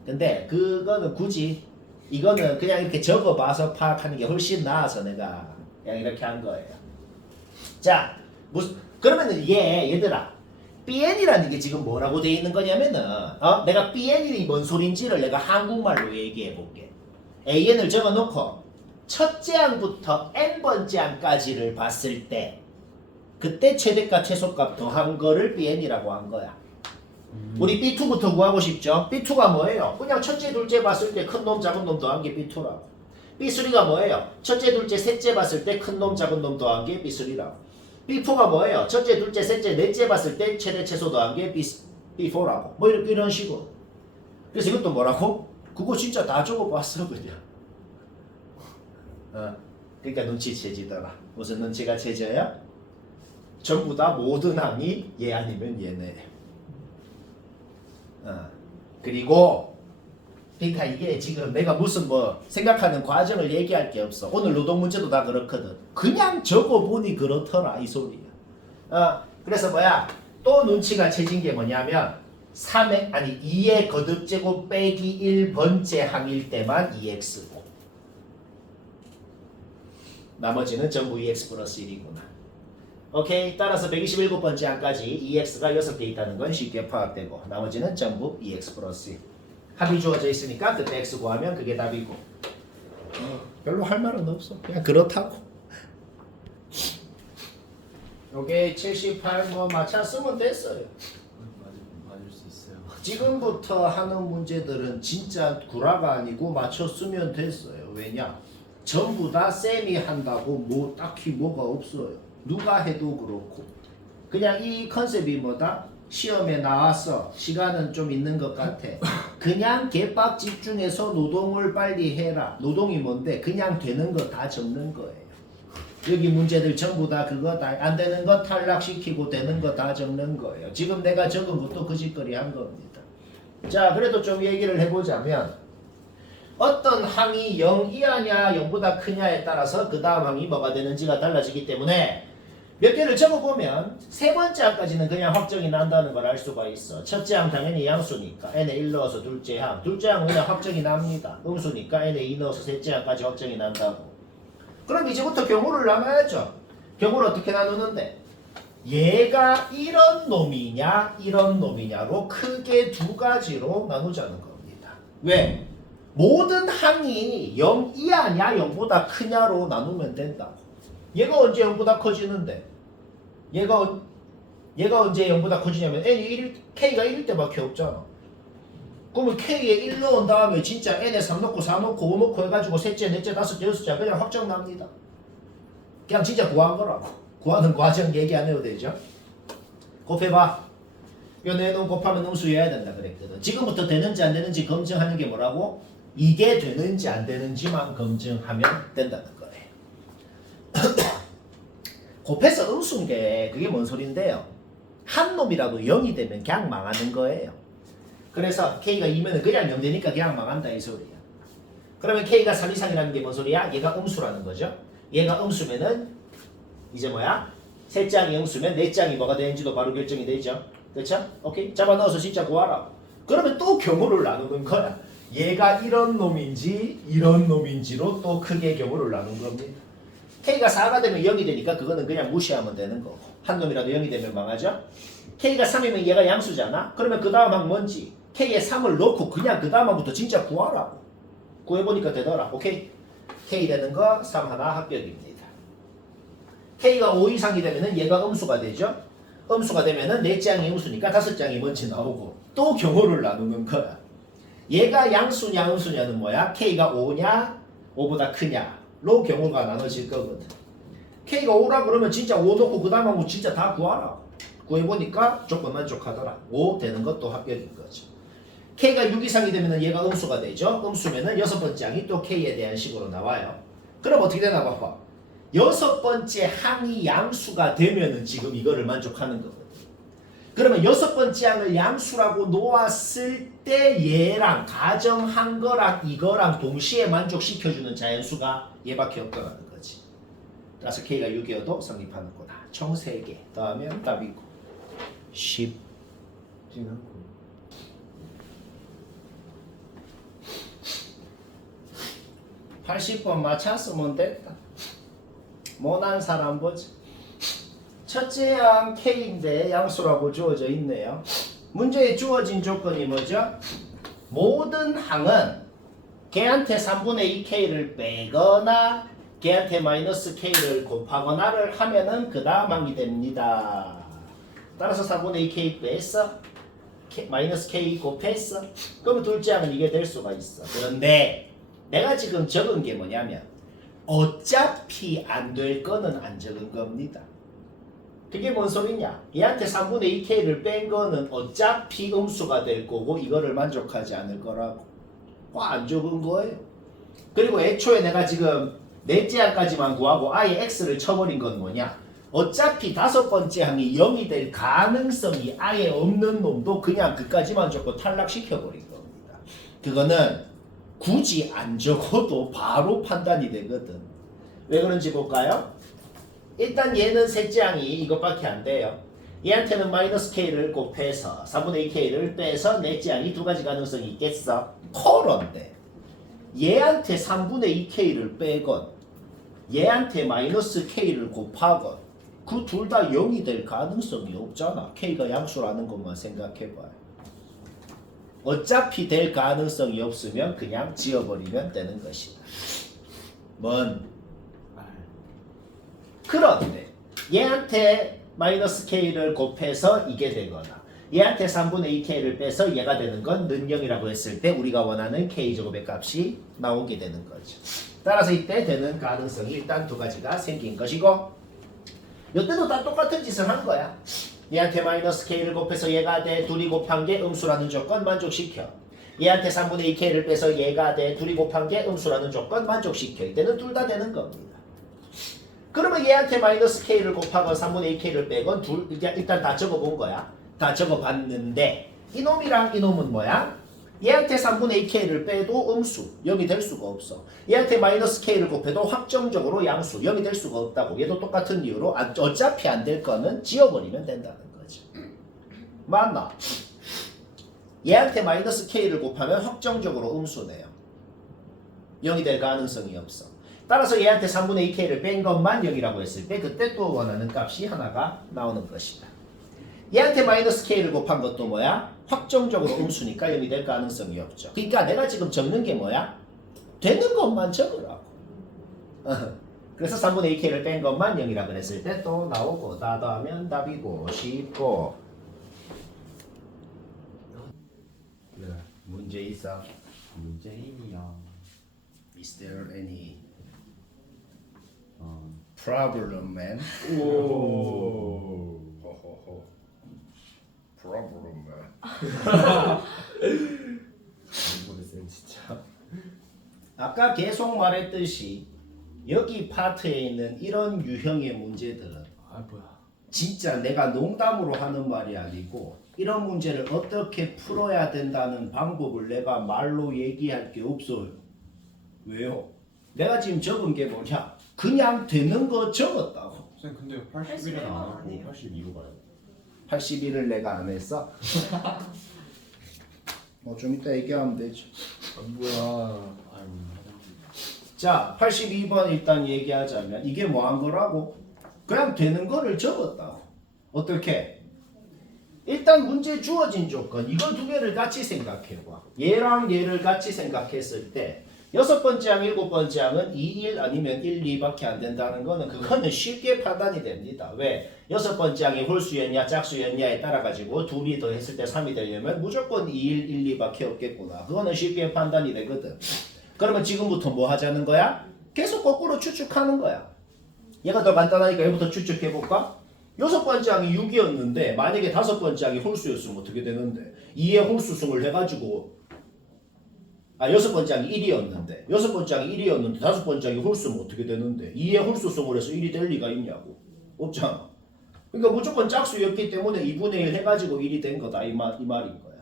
근데 그거는 굳이 이거는 그냥 이렇게 적어봐서 파악하는 게 훨씬 나아서 내가 그냥 이렇게 한 거예요. 자, 그러면은 얘들아 BN이라는 게 지금 뭐라고 돼 있는 거냐면은 내가 BN이 뭔 소린지를 내가 한국말로 얘기해 볼게. AN을 적어 놓고 첫째 항부터 n번째 항까지를 봤을 때 그때 최대값 최소값 더한 거를 BN이라고 한 거야. 우리 B2부터 구하고 싶죠? B2가 뭐예요? 그냥 첫째 둘째 봤을 때 큰 놈 작은 놈 더한 게 B2라고. B3가 뭐예요? 첫째 둘째 셋째 봤을 때 큰 놈 작은 놈 더한 게 B3라고. B4가 뭐예요? 첫째 둘째 셋째 넷째 봤을 때 최대 최소 더한 게 B4라고. 뭐 이런 식으로. 그래서 이것도 뭐라고? 그거 진짜 다 적어봤어 그냥. 그러니까 눈치채지더라. 무슨 눈치가 채져요? 전부 다 모든 항이 얘 아니면 얘네. 그리고 그러니까 이게 지금 내가 무슨 뭐 생각하는 과정을 얘기할 게 없어. 오늘 노동 문제도 다 그렇거든. 그냥 적어보니 그렇더라 이 소리야. 그래서 뭐야? 또 눈치가 채진 게 뭐냐면 2의 거듭제곱 빼기 1번째 항일 때만 2x고 나머지는 전부 2x 플러스 1이구나. 오케이. 따라서 127번째 항까지 2x가 6개 있다는 건 쉽게 파악되고 나머지는 전부 2x 플러스 1. 합이 주어져 있으니까 그때 x 구하면 그게 답이고 별로 할 말은 없어. 그냥 그렇다고. 요게 78 뭐 맞춰 쓰면 됐어요. 맞을 수 있어요. 지금부터 하는 문제들은 진짜 구라가 아니고 맞춰 쓰면 됐어요. 왜냐? 전부 다 쌤이 한다고 뭐 딱히 뭐가 없어요. 누가 해도 그렇고. 그냥 이 컨셉이 뭐다? 시험에 나왔어. 시간은 좀 있는 것 같아. 그냥 개빡 집중해서 노동을 빨리 해라. 노동이 뭔데? 그냥 되는 거 다 적는 거예요. 여기 문제들 전부 다 그거 다 안 되는 거 탈락시키고 되는 거 다 적는 거예요. 지금 내가 적은 것도 그 짓거리 한 겁니다. 자, 그래도 좀 얘기를 해보자면 어떤 항이 0 이하냐 0보다 크냐에 따라서 그 다음 항이 뭐가 되는지가 달라지기 때문에 몇 개를 적어보면 세 번째 항까지는 그냥 확정이 난다는 걸 알 수가 있어. 첫째 항 당연히 양수니까 n에 1 넣어서 둘째 항, 둘째 항은 그냥 확정이 납니다. 음수니까 n에 2 넣어서 셋째 항까지 확정이 난다고. 그럼 이제부터 경우를 나눠야죠. 경우를 어떻게 나누는데 얘가 이런 놈이냐 이런 놈이냐로 크게 두 가지로 나누자는 겁니다. 왜? 모든 항이 0 이하냐 0보다 크냐로 나누면 된다고. 얘가 언제 0보다 커지는데 얘가 언제 0보다 커지냐면 K가 1일 때밖에 없잖아. 그러면 K에 1 넣은 다음에 진짜 N에 3 넣고 4 넣고 5 넣고 해가지고 셋째, 넷째, 다섯째, 여섯째 그냥 확정 납니다. 그냥 진짜 구한 거라고. 구하는 과정 얘기 안 해도 되죠? 곱해봐. 요 내놓은 곱하면 음수여야 된다 그랬거든. 지금부터 되는지 안 되는지 검증하는 게 뭐라고? 이게 되는지 안 되는지만 검증하면 된다는 거예요. 곱해서 음수인 게 그게 뭔 소린데요? 한 놈이라도 0이 되면 그냥 망하는 거예요. 그래서 K가 2면은 그냥 0 되니까 그냥 망한다 이 소리야. 그러면 K가 3 이상이라는 게 뭔 소리야? 얘가 음수라는 거죠. 얘가 음수면은 이제 뭐야? 셋째 항이 음수면 넷째 항이 뭐가 되는지도 바로 결정이 되죠. 그렇죠? 오케이? 잡아 넣어서 진짜 구하라. 그러면 또 경우를 나누는 거야. 얘가 이런 놈인지 이런 놈인지로 또 크게 경우를 나눈 겁니다. K가 4가 되면 0이 되니까 그거는 그냥 무시하면 되는 거고 한 놈이라도 0이 되면 망하죠. K가 3이면 얘가 양수잖아. 그러면 그 다음 항 뭔지 K에 3을 넣고 그냥 그 다음 항부터 진짜 구하라고. 구해보니까 되더라. 오케이? K 되는 거 3 하나 합격입니다. K가 5 이상이 되면은 얘가 음수가 되죠. 음수가 되면은 넷째 항이 음수니까 다섯째 항이 뭔지 나오고 또 경우를 나누는 거야. 얘가 양수냐 음수냐는 뭐야? K가 5냐 5보다 크냐로 경우가 나눠질 거거든. K가 5라 그러면 진짜 5 넣고 그 다음 하고 진짜 다 구하라. 구해보니까 조건 만족하더라. 5 되는 것도 합격인 거죠. K가 6 이상이 되면은 얘가 음수가 되죠. 음수면은 여섯 번째 항이 또 K에 대한 식으로 나와요. 그럼 어떻게 되나 봐봐. 여섯 번째 항이 양수가 되면은 지금 이거를 만족하는 거거든. 그러면 여섯 번째 항을 양수라고 놓았을 때 얘랑 가정한 거랑 이거랑 동시에 만족시켜주는 자연수가 얘밖에 없다는 거지. 따라서 K가 6이어도 성립하는 거다. 총 3개 더하면 답이고 10 진한 80번 맞췄으면 됐다. 못한 사람 보지. 첫째 항 K인데 양수라고 주어져 있네요. 문제에 주어진 조건이 뭐죠? 모든 항은 걔한테 3분의 2K를 빼거나 걔한테 마이너스 K를 곱하거나를 하면은 그 다음 항이 됩니다. 따라서 4분의 2K 뺐어. 마이너스 K 곱했어. 그러면 둘째 항은 이게 될 수가 있어. 그런데 내가 지금 적은 게 뭐냐면 어차피 안 될 거는 안 적은 겁니다. 그게 뭔 소리냐? 얘한테 3분의 2K를 뺀 거는 어차피 음수가 될 거고 이거를 만족하지 않을 거라고. 안 적은 거예요. 그리고 애초에 내가 지금 넷째 항까지만 구하고 아예 X를 쳐버린 건 뭐냐? 어차피 다섯 번째 항이 0이 될 가능성이 아예 없는 놈도 그냥 그까지만 적고 탈락시켜버린 겁니다. 그거는 굳이 안 적어도 바로 판단이 되거든. 왜 그런지 볼까요? 일단 얘는 셋째 항이 이것밖에 안 돼요. 얘한테는 마이너스 K를 곱해서 3분의 2K를 빼서 넷째 항이 두 가지 가능성이 있겠어. 그런데 얘한테 3분의 2K를 빼건 얘한테 마이너스 K를 곱하건 그 둘 다 0이 될 가능성이 없잖아. K가 양수라는 것만 생각해봐요. 어차피 될 가능성이 없으면 그냥 지워버리면 되는 것이다. 그런데 얘한테 마이너스 K를 곱해서 이게 되거나 얘한테 3분의 2K를 빼서 얘가 되는 건 는 0이라고 했을 때 우리가 원하는 K제곱의 값이 나오게 되는 거죠. 따라서 이때 되는 가능성이 일단 두 가지가 생긴 것이고 이때도 다 똑같은 짓을 한 거야. 얘한테 마이너스 K를 곱해서 얘가 돼 둘이 곱한 게 음수라는 조건 만족시켜. 얘한테 3분의 2K를 빼서 얘가 돼 둘이 곱한 게 음수라는 조건 만족시켜. 이때는 둘 다 되는 겁니다. 그러면 얘한테 마이너스 K를 곱하건 3분의 2K를 빼건 일단 다 적어본 거야. 다 적어봤는데 이놈이랑 이놈은 뭐야? 얘한테 3분의 2k를 빼도 음수 0이 될 수가 없어. 얘한테 마이너스 k를 곱해도 확정적으로 양수 0이 될 수가 없다고. 얘도 똑같은 이유로 어차피 안 될 거는 지워버리면 된다는 거지. 맞나? 얘한테 마이너스 k를 곱하면 확정적으로 음수네요. 0이 될 가능성이 없어. 따라서 얘한테 3분의 2k를 뺀 것만 0이라고 했을 때 그때 또 원하는 값이 하나가 나오는 것이다. 얘한테 마이너스 k를 곱한 것도 뭐야? 확정적으로 음수니까 0이 될 가능성이 없죠. 그러니까 내가 지금 적는 게 뭐야? 되는 것만 적으라고. 그래서 3분의 2k를 뺀 것만 0이라 그랬을 때 또 나오고 다 더하면 답이고 쉽고. 네. 문제 있어? 문재인이야. Is there any 어. problem, man? 오. 호호호. problem, man. 모르겠어요 진짜. 아까 계속 말했듯이 여기 파트에 있는 이런 유형의 문제들은 아 뭐야. 진짜 내가 농담으로 하는 말이 아니고 이런 문제를 어떻게 풀어야 된다는 방법을 내가 말로 얘기할 게 없어요. 왜요? 내가 지금 적은 게 뭐냐? 그냥 되는 거 적었다고. 선생님 근데 81은 안 하고 82로 가요. 81을 내가 안 했어? 뭐 좀 이따 얘기하면 되죠. 아 뭐야. 아유 자, 82번 일단 얘기하자면 이게 뭐 한 거라고? 그냥 되는 거를 적었다고. 어떻게? 일단 문제 주어진 조건 이거 두 개를 같이 생각해봐. 얘랑 얘를 같이 생각했을 때 여섯 번째 항, 일곱 번째 항은 2, 1 아니면 1, 2밖에 안 된다는 거는 그거는 쉽게 판단이 됩니다. 왜? 여섯 번째 항이 홀수였냐 짝수였냐에 따라 가지고 둘이 더했을 때 3이 되려면 무조건 2, 1, 1, 2밖에 없겠구나. 그거는 쉽게 판단이 되거든. 그러면 지금부터 뭐 하자는 거야? 계속 거꾸로 추측하는 거야. 얘가 더 간단하니까 얘부터 추측해볼까? 여섯 번째 항이 6이었는데 만약에 다섯 번째 항이 홀수였으면 어떻게 되는데 2의 홀수승을 해가지고 여섯 번째 항이 1이었는데 여섯 번째 항이 1이었는데 다섯 번째 항이 홀수면 어떻게 되는데 2의 홀수승을 해서 1이 될 리가 있냐고. 없잖아. 그러니까 무조건 짝수였기 때문에 2분의 1 해가지고 1이 된 거다 이 말인 거야.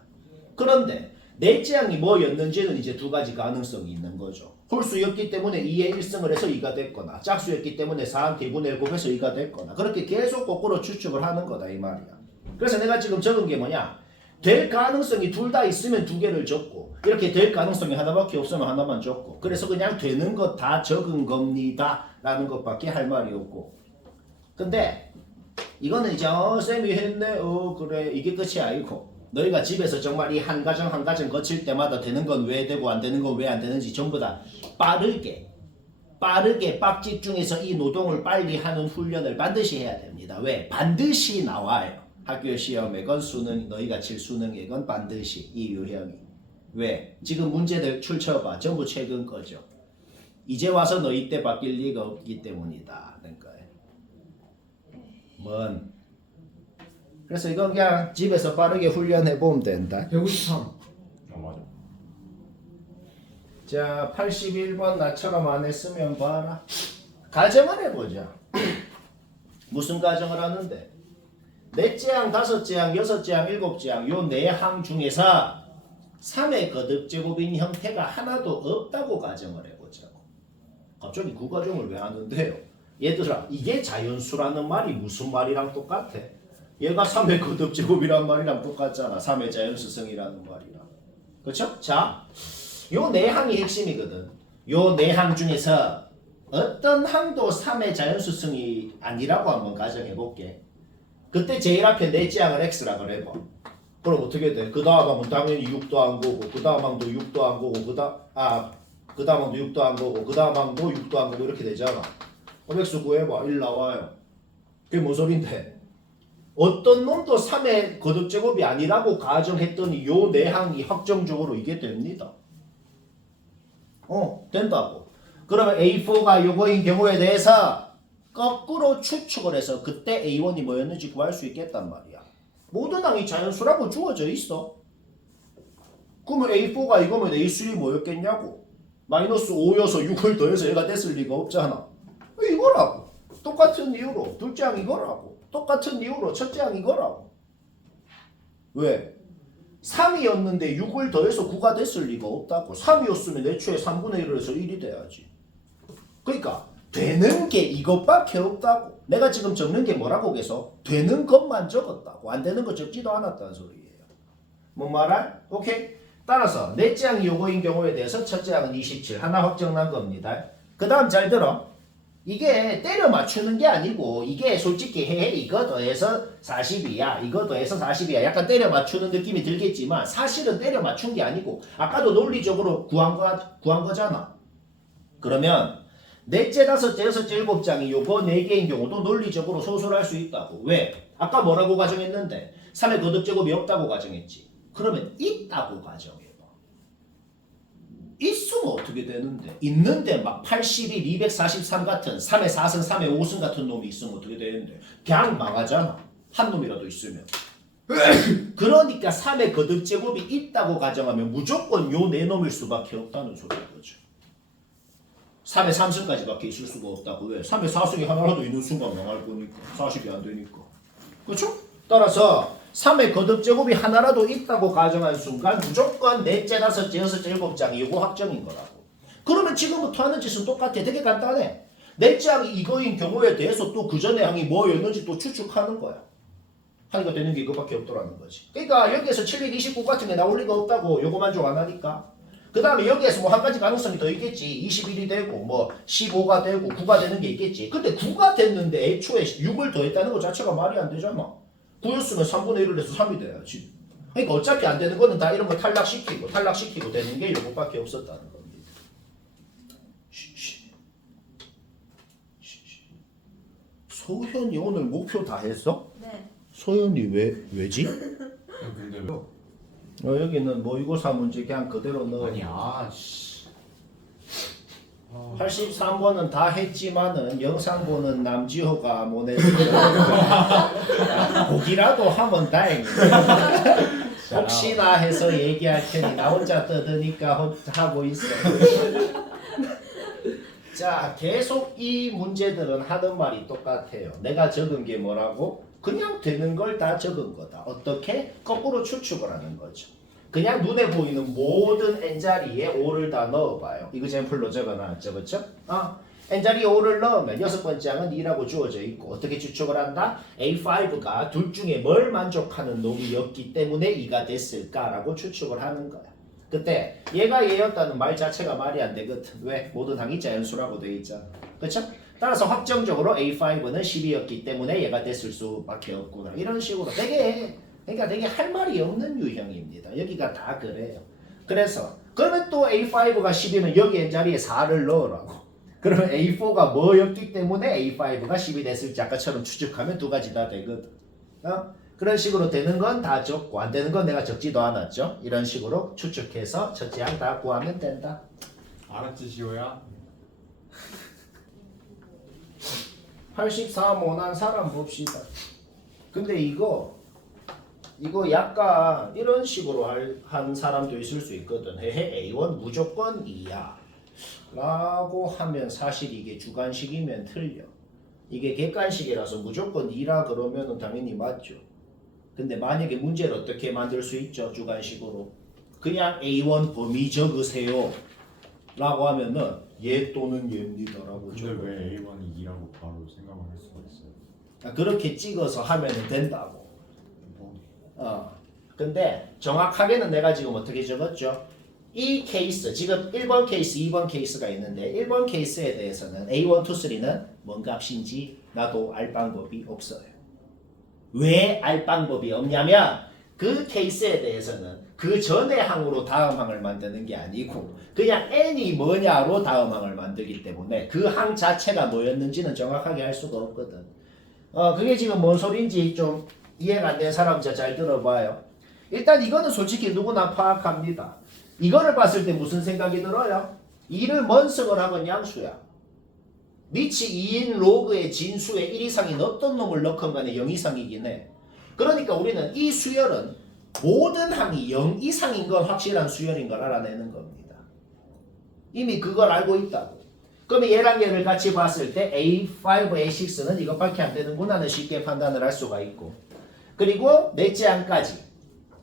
그런데 넷째 항이 뭐였는지는 이제 두 가지 가능성이 있는 거죠. 홀수였기 때문에 2의 1승을 해서 2가 됐거나 짝수였기 때문에 4한테 2분의 1 곱해서 2가 됐거나 그렇게 계속 거꾸로 추측을 하는 거다 이 말이야. 그래서 내가 지금 적은 게 뭐냐? 될 가능성이 둘 다 있으면 두 개를 적고 이렇게 될 가능성이 하나밖에 없으면 하나만 적고 그래서 그냥 되는 것 다 적은 겁니다 라는 것밖에 할 말이 없고. 근데 이거는 이제 쌤이 했네 그래 이게 끝이 아니고 너희가 집에서 정말 이 한 가정 한 가정 거칠 때마다 되는 건 왜 되고 안 되는 건 왜 안 되는지 전부 다 빠르게 빡집 중에서 이 노동을 빨리 하는 훈련을 반드시 해야 됩니다. 왜? 반드시 나와요. 학교 시험에건 수능 너희가 칠 수능에건 반드시 이 유형이. 왜? 지금 문제들 출처봐 전부 최근 거죠. 이제 와서 너희 때 바뀔 리가 없기 때문이다 는 거예요. 뭔? 그래서 이건 그냥 집에서 빠르게 훈련해 보면 된다. 153. 맞아. 자, 81번 나처럼 안 했으면 봐라. 가정을 해보자. 무슨 가정을 하는데? 넷째 항, 다섯째 항, 여섯째 항, 일곱째 항 요 네 항 중에서 3의 거듭제곱인 형태가 하나도 없다고 가정을 해보자고. 갑자기 그 가정을 왜 하는데요? 얘들아, 이게 자연수라는 말이 무슨 말이랑 똑같아? 얘가 3의 거듭제곱이란 말이랑 똑같잖아. 3의 자연수성이라는 말이랑. 그렇죠? 자, 요 네 항이 핵심이거든. 요 네 항 중에서 어떤 항도 3의 자연수성이 아니라고 한번 가정해볼게. 그때 제일 앞에 넷째 항을 x라 그래봐. 그럼 어떻게 돼? 그 다음 항은 당연히 6도 한 거고 그 다음 항도 6도 한 거고 그 다음 항도 6도 한 거고 그 다음 항도 6도 한 거고 이렇게 되잖아. 그럼 x 구해봐. 1 나와요. 그게 뭔 소린데? 어떤 놈도 3의 거듭제곱이 아니라고 가정했더니 요 네 항이 확정적으로 이게 됩니다. 된다고. 그러면 A4가 요거인 경우에 대해서 거꾸로 추측을 해서 그때 A1이 뭐였는지 구할 수 있겠단 말이야. 모든 항이 자연수라고 주어져 있어. 그러면 A4가 이거면 A3이 뭐였겠냐고. 마이너스 5여서 6을 더해서 얘가 됐을 리가 없잖아. 이거라고. 똑같은 이유로 둘째 항 이거라고. 똑같은 이유로 첫째 항 이거라고. 왜? 3이었는데 6을 더해서 9가 됐을 리가 없다고. 3이었으면 애초에 3분의 1을 해서 1이 돼야지. 그러니까 되는 게 이것밖에 없다고. 내가 지금 적는 게 뭐라고 계속? 되는 것만 적었다고. 안 되는 거 적지도 않았다는 소리예요. 뭔 말할? 오케이? 따라서 넷째 항이 요거인 경우에 대해서 첫째 항은 27 하나 확정난 겁니다. 그 다음 잘 들어. 이게 때려 맞추는 게 아니고 이게 솔직히 헤헤 이거 더해서 40이야 이거 더해서 40이야 약간 때려 맞추는 느낌이 들겠지만 사실은 때려 맞춘 게 아니고 아까도 논리적으로 구한 거잖아. 그러면 넷째, 다섯째, 여섯째, 일곱장이 요거 4개인 경우도 논리적으로 소술할 수 있다고. 왜? 아까 뭐라고 가정했는데 3의 거듭제곱이 없다고 가정했지. 그러면 있다고 가정해봐. 있으면 어떻게 되는데? 있는데 막 81, 243 같은 3의 4승, 3의 5승 같은 놈이 있으면 어떻게 되는데? 그냥 망하잖아. 한 놈이라도 있으면. 그러니까 3의 거듭제곱이 있다고 가정하면 무조건 요 4놈일 수밖에 없다는 소리인 거죠. 3의 3승까지밖에 있을 수가 없다고. 왜? 3의 4승이 하나라도 있는 순간 망할 거니까. 40이 안 되니까. 그렇죠? 따라서 3의 거듭제곱이 하나라도 있다고 가정한 순간 무조건 넷째, 다섯째, 여섯째, 일곱장이 이거 확정인 거라고. 그러면 지금부터 하는 짓은 똑같아. 되게 간단해. 넷째 항이 이거인 경우에 대해서 또 그 전에 항이 뭐였는지 또 추측하는 거야. 하니까 되는 게 이거밖에 없더라는 거지. 그러니까 여기에서 729 같은 게 나올 리가 없다고. 요거 만족 안 하니까. 그 다음에 여기에서 뭐 한 가지 가능성이 더 있겠지. 21이 되고 뭐 15가 되고 9가 되는 게 있겠지. 근데 9가 됐는데 애초에 6을 더했다는 것 자체가 말이 안 되잖아. 9였으면 3분의 1을 해서 3이 돼야지. 그러니까 어차피 안 되는 거는 다 이런 거 탈락시키고 되는 게 요것밖에 없었다는 겁니다. 소현이 오늘 목표 다 했어? 네. 소현이 왜지? 근데 여기는 모의고사 문제 그냥 그대로 넣어. 아니야 씨. 83번은 다 했지만은 영상 보는 남지호가 모네서 보기라도 하면 다행이다. 혹시나 해서 얘기할 테니 나 혼자 떠드니까 하고 있어. 자, 계속 이 문제들은 하는 말이 똑같아요. 내가 적은 게 뭐라고? 그냥 되는 걸 다 적은 거다. 어떻게? 거꾸로 추측을 하는 거죠. 그냥 눈에 보이는 모든 n자리에 5를 다 넣어봐요. 이그젠플로 적어놨죠. 그렇죠? n자리에 5를 넣으면 여섯 번째 항은 2라고 주어져 있고 어떻게 추측을 한다? A5가 둘 중에 뭘 만족하는 놈이었기 때문에 2가 됐을까라고 추측을 하는 거야. 그때 얘가 얘였다는 말 자체가 말이 안 되거든. 왜? 모든 항이 자연수라고 돼 있잖아. 그렇죠? 따라서 확정적으로 A5는 10이었기 때문에 얘가 됐을 수밖에 없구나. 이런 식으로 되게 할 말이 없는 유형입니다. 여기가 다 그래요. 그래서 그러면 또 A5가 10이면 여기 n자리에 4를 넣으라고. 그러면 A4가 뭐였기 때문에 A5가 10이 됐을지 아까처럼 추측하면 두 가지 다 되거든. 그런 식으로 되는 건 다 적고 안 되는 건 내가 적지도 않았죠. 이런 식으로 추측해서 첫째 항 다 구하면 된다. 알았지 시호야? 84 못한 사람 봅시다. 근데 이거 약간 이런 식으로 한 사람도 있을 수 있거든. 헤헤 A1 무조건 2야 라고 하면 사실 이게 주관식이면 틀려. 이게 객관식이라서 무조건 2라 그러면 당연히 맞죠. 근데 만약에 문제를 어떻게 만들 수 있죠? 주관식으로 그냥 A1 범위 적으세요 라고 하면은 얘 또는 얘입니다 라고 근데 적어. 왜 A1이 2라고 바로 생각을 할 수가 있어요? 그렇게 찍어서 하면 된다고. 근데 정확하게는 내가 지금 어떻게 적었죠? 이 케이스, 지금 1번 케이스, 2번 케이스가 있는데 1번 케이스에 대해서는 A1, 2, 3는 뭔 값인지 나도 알 방법이 없어요. 왜 알 방법이 없냐면 그 케이스에 대해서는 그 전의 항으로 다음 항을 만드는 게 아니고 그냥 n이 뭐냐로 다음 항을 만들기 때문에 그 항 자체가 뭐였는지는 정확하게 알 수가 없거든. 그게 지금 뭔 소린지 좀 이해가 안 된 사람 잘 들어봐요. 일단 이거는 솔직히 누구나 파악합니다. 이거를 봤을 때 무슨 생각이 들어요? 2를 먼승을 하건 양수야. 니치 2인 로그의 진수에 1 이상인 어떤 놈을 넣건 간에 0 이상이긴 해. 그러니까 우리는 이 수열은 모든 항이 0 이상인 건 확실한 수열인 걸 알아내는 겁니다. 이미 그걸 알고 있다고. 그러면 얘랑 얘를 같이 봤을 때 A5, A6는 이것밖에 안 되는구나는 쉽게 판단을 할 수가 있고 그리고 넷째 항까지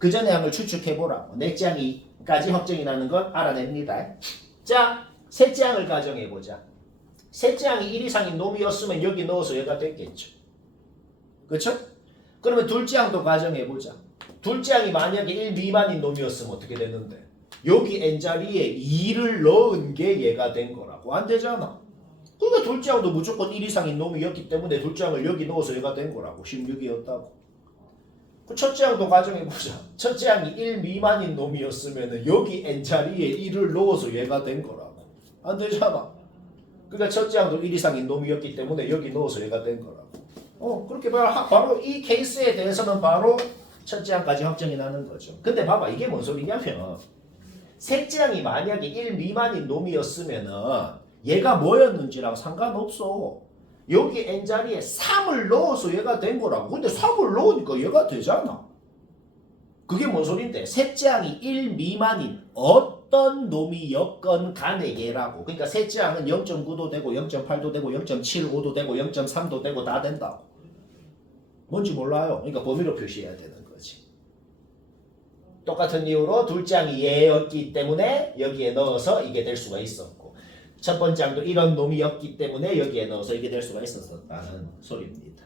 그 전의 항을 추측해보라고. 넷째 항이까지 확정이 나는 건 알아냅니다. 자, 셋째 항을 가정해보자. 셋째 항이 1 이상인 놈이었으면 여기 넣어서 얘가 됐겠죠. 그렇죠? 그러면 둘째 항도 가정해보자. 둘째 항이 만약에 1 미만인 놈이었으면 어떻게 되는데? 여기 n자리에 2를 넣은 게 얘가 된 거라고. 안 되잖아. 그러니까 둘째 항도 무조건 1 이상인 놈이었기 때문에 둘째 항을 여기 넣어서 얘가 된 거라고. 16이었다고. 그 첫째 항도 가정해보자. 첫째 항이 1 미만인 놈이었으면 여기 n자리에 1을 넣어서 얘가 된 거라고. 안 되잖아. 그러니까 첫째 항도 1 이상인 놈이었기 때문에 여기 넣어서 얘가 된 거라고. 그렇게 바로 이 케이스에 대해서는 바로 첫째 항까지 확정이 나는 거죠. 근데 봐봐, 이게 뭔 소리냐면 셋째 항이 만약에 1 미만인 놈이었으면은 얘가 뭐였는지랑 상관없어. 여기 n자리에 3을 넣어서 얘가 된 거라고. 근데 3을 넣으니까 얘가 되잖아. 그게 뭔 소린데? 셋째 항이 1 미만인 어떤 놈이었건 간에 얘라고. 그러니까 셋째 항은 0.9도 되고 0.8도 되고 0.75도 되고 0.3도 되고 다 된다고. 뭔지 몰라요. 그러니까 범위로 표시해야 되는 거지. 똑같은 이유로 둘째 항이 얘였기 때문에 여기에 넣어서 이게 될 수가 있었고, 첫 번째 항도 이런 놈이었기 때문에 여기에 넣어서 이게 될 수가 있었다는 소리입니다.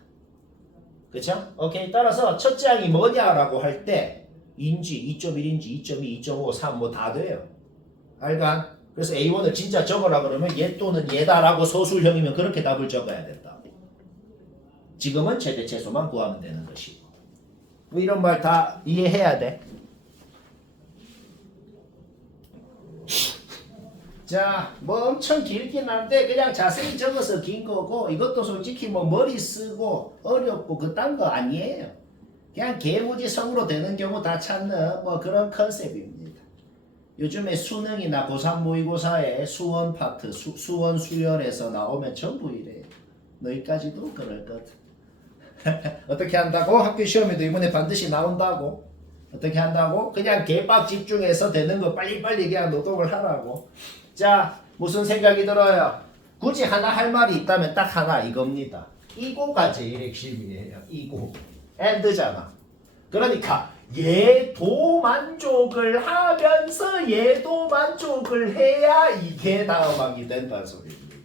그쵸? 오케이. 따라서 첫째 항이 뭐냐라고 할 때 인지, 2.1인지, 2.2, 2.5, 3 뭐 다 돼요. 알간? 그래서 A1을 진짜 적으라 그러면 얘 또는 얘다라고 소수형이면 그렇게 답을 적어야 된다. 지금은 최대 최소만 구하면 되는 것이고. 뭐 이런 말 다 이해해야 돼. 자, 뭐 엄청 길긴 한데 그냥 자세히 적어서 긴 거고, 이것도 솔직히 뭐 머리 쓰고 어렵고 그딴 거 아니에요. 그냥 개무지성으로 되는 경우 다 찾는 뭐 그런 컨셉입니다. 요즘에 수능이나 고3 모의고사에 수원 파트, 수원 수열에서 나오면 전부 이래요. 너희까지도 그럴 것 같아. 어떻게 한다고? 학교 시험에도 이번에 반드시 나온다고. 어떻게 한다고? 그냥 개빡 집중해서 되는 거 빨리빨리 그냥 노동을 하라고. 자, 무슨 생각이 들어요? 굳이 하나 할 말이 있다면 딱 하나 이겁니다. 이고가 제일 핵심이에요. 이고. and잖아. 그러니까 얘도 만족을 하면서 얘도 만족을 해야 이게 다음항이 된다는 소리입니다.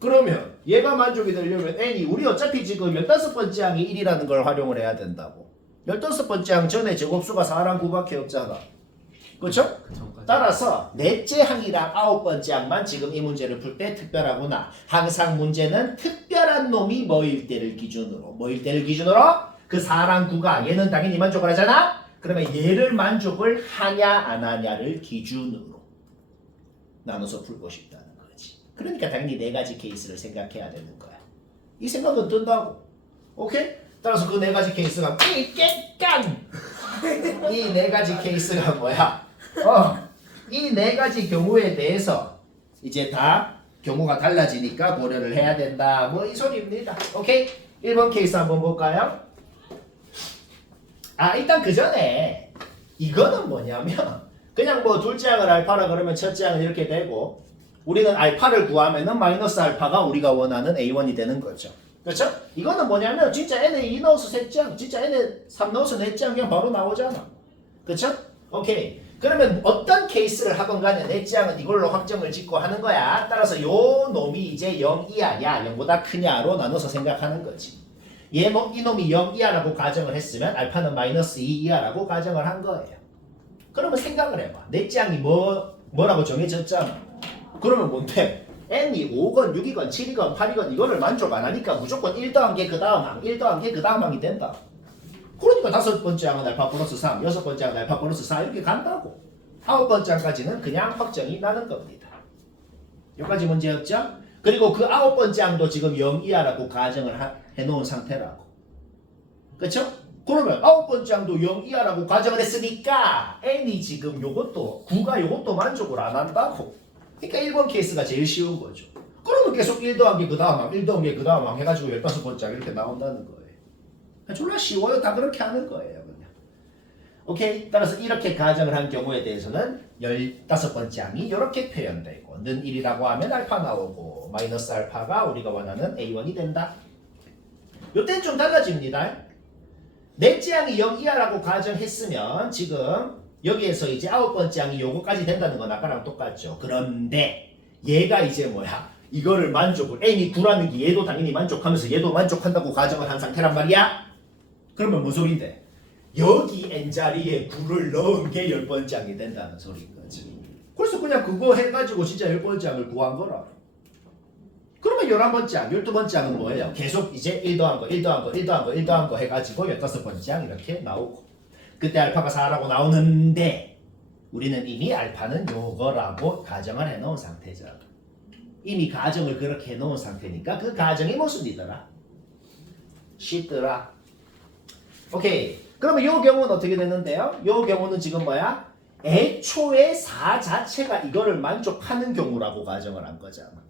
그러면 얘가 만족이 되려면 n이 우리 어차피 지금 15번째 항이 1이라는 걸 활용을 해야 된다고. 15번째 항 전에 제곱수가 4랑 9밖에 없잖아. 그렇죠? 따라서 넷째 항이랑 9번째 항만 지금 이 문제를 풀 때 특별하구나. 항상 문제는 특별한 놈이 뭐일 때를 기준으로. 뭐일 때를 기준으로? 그 4랑 9가 얘는 당연히 만족을 하잖아? 그러면 얘를 만족을 하냐 안 하냐를 기준으로 나눠서 풀고 싶다는 거지. 그러니까 당연히 네 가지 케이스를 생각해야 되는 거야. 이 생각은 든다고. 오케이? 따라서 그 네 가지 케이스가 이 네 가지 케이스가 뭐야? 이 네 가지 경우에 대해서 이제 다 경우가 달라지니까 고려를 해야 된다. 뭐 이 소리입니다. 오케이? 1번 케이스 한번 볼까요? 일단 그 전에 이거는 뭐냐면 그냥 뭐 둘째 항을 알파라 그러면 첫째 항은 이렇게 되고, 우리는 알파를 구하면은 마이너스 알파가 우리가 원하는 A1이 되는 거죠. 그렇죠? 이거는 뭐냐면 진짜 n에 2 넣어서 셋째 항, 진짜 n에 3 넣어서 넷째 항 그냥 바로 나오잖아. 그렇죠? 오케이. 그러면 어떤 케이스를 하건 간에 넷째 항은 이걸로 확정을 짓고 하는 거야. 따라서 요 놈이 이제 0 이하냐 0보다 크냐로 나눠서 생각하는 거지. 이 놈이 0 이하라고 가정을 했으면 알파는 마이너스 2 이하라고 가정을 한 거예요. 그러면 생각을 해봐. 넷째 항이 뭐라고 정해졌잖아. 그러면 뭔데? n이 5건, 6이건, 7이건, 8이건 이거를 만족 안 하니까 무조건 1 더한 게 그 다음 항, 1 더한 게 그 다음 항이 된다. 그러니까 다섯 번째 항은 알파 플러스 3, 여섯 번째 항은 알파 플러스 4 이렇게 간다고. 아홉 번째 항까지는 그냥 확정이 나는 겁니다. 여기까지 문제였죠? 그리고 그 아홉 번째 항도 지금 0 이하라고 가정을 해놓은 상태라고. 그쵸? 그러면 아홉 번째 항도 0 이하라고 가정을 했으니까 n이 지금 요것도 9가 요것도 만족을 안 한다고. 그러니까 1번 케이스가 제일 쉬운 거죠. 그러면 계속 1 더한 게 그 다음 항, 1 더한 게 그 다음 항 해가지고 15번째 항 이렇게 나온다는 거예요. 졸라 쉬워요. 다 그렇게 하는 거예요. 그냥. 오케이? 따라서 이렇게 가정을 한 경우에 대해서는 15번째 항이 이렇게 표현되고, 는 1이라고 하면 알파 나오고 마이너스 알파가 우리가 원하는 A1이 된다. 요때는 좀 달라집니다. 넷째 항이 0 이하라고 가정했으면 지금 여기에서 이제 9번째 항이 요거까지 된다는 건 아까랑 똑같죠. 그런데 얘가 이제 뭐야? 이거를 만족을 n이 9라는 게 얘도 당연히 만족하면서 얘도 만족한다고 가정을 한 상태란 말이야? 그러면 뭔 소린데? 여기 n자리에 9를 넣은 게 10번째 항이 된다는 소리인 거지. 그래서 그냥 그거 해가지고 진짜 10번째 항을 구한 거라. 그러면 11번째 항, 12번째 항은 뭐예요? 계속 이제 1 더한 거, 1 더한 거, 1 더한 거, 1 더한 거 해가지고 15번째 항 이렇게 나오고 그때 알파가 4라고 나오는데 우리는 이미 알파는 요거라고 가정을 해놓은 상태잖아. 이미 가정을 그렇게 해놓은 상태니까 그 가정이 무슨 이더라? 쉽더라. 오케이. 그러면 요 경우는 어떻게 되는데요? 요 경우는 지금 뭐야? 애초에 4 자체가 이거를 만족하는 경우라고 가정을 한 거잖아.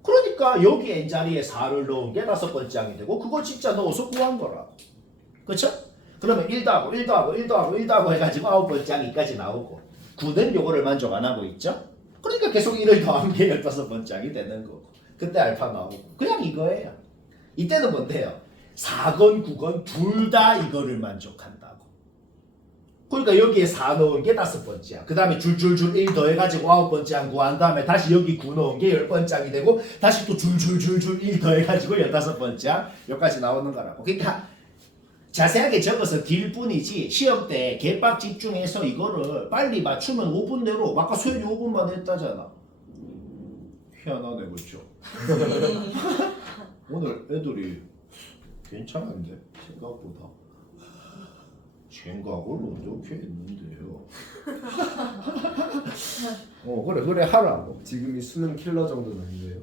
그러니까 여기 n자리에 4를 넣은 게 5번째 항이 되고 그거 진짜 넣어서 구한 거라고. 그쵸? 그러면 1 더하고 1 더하고 1 더하고 1 더하고 해가지고 9번째 항이까지 나오고 9는 요거를 만족 안 하고 있죠? 그러니까 계속 1을 더한 게 15번째 항이 되는 거고 그때 알파 나오고 그냥 이거예요. 이때는 뭔데요? 4건 9건 둘 다 이거를 만족한다고. 그러니까 여기에 4 넣은 게 5번째야. 그 다음에 줄줄줄 1 더해가지고 9번째 항 구한 다음에 다시 여기 9 넣은 게 10번째 항이 되고 다시 또 줄줄줄줄 1 더해가지고 15번째 항 여기까지 나오는 거라고. 그러니까 자세하게 적어서 길 뿐이지 시험 때 개빡 집중해서 이거를 빨리 맞추면 5분 내로 아까 소연이 5분만 했다잖아. 희한하네 그렇죠? 오늘 애들이 괜찮은데 생각보다 생각을 어떻게 했는데요? 그래 하라고. 지금이 수능 킬러 정도는 아닌데요.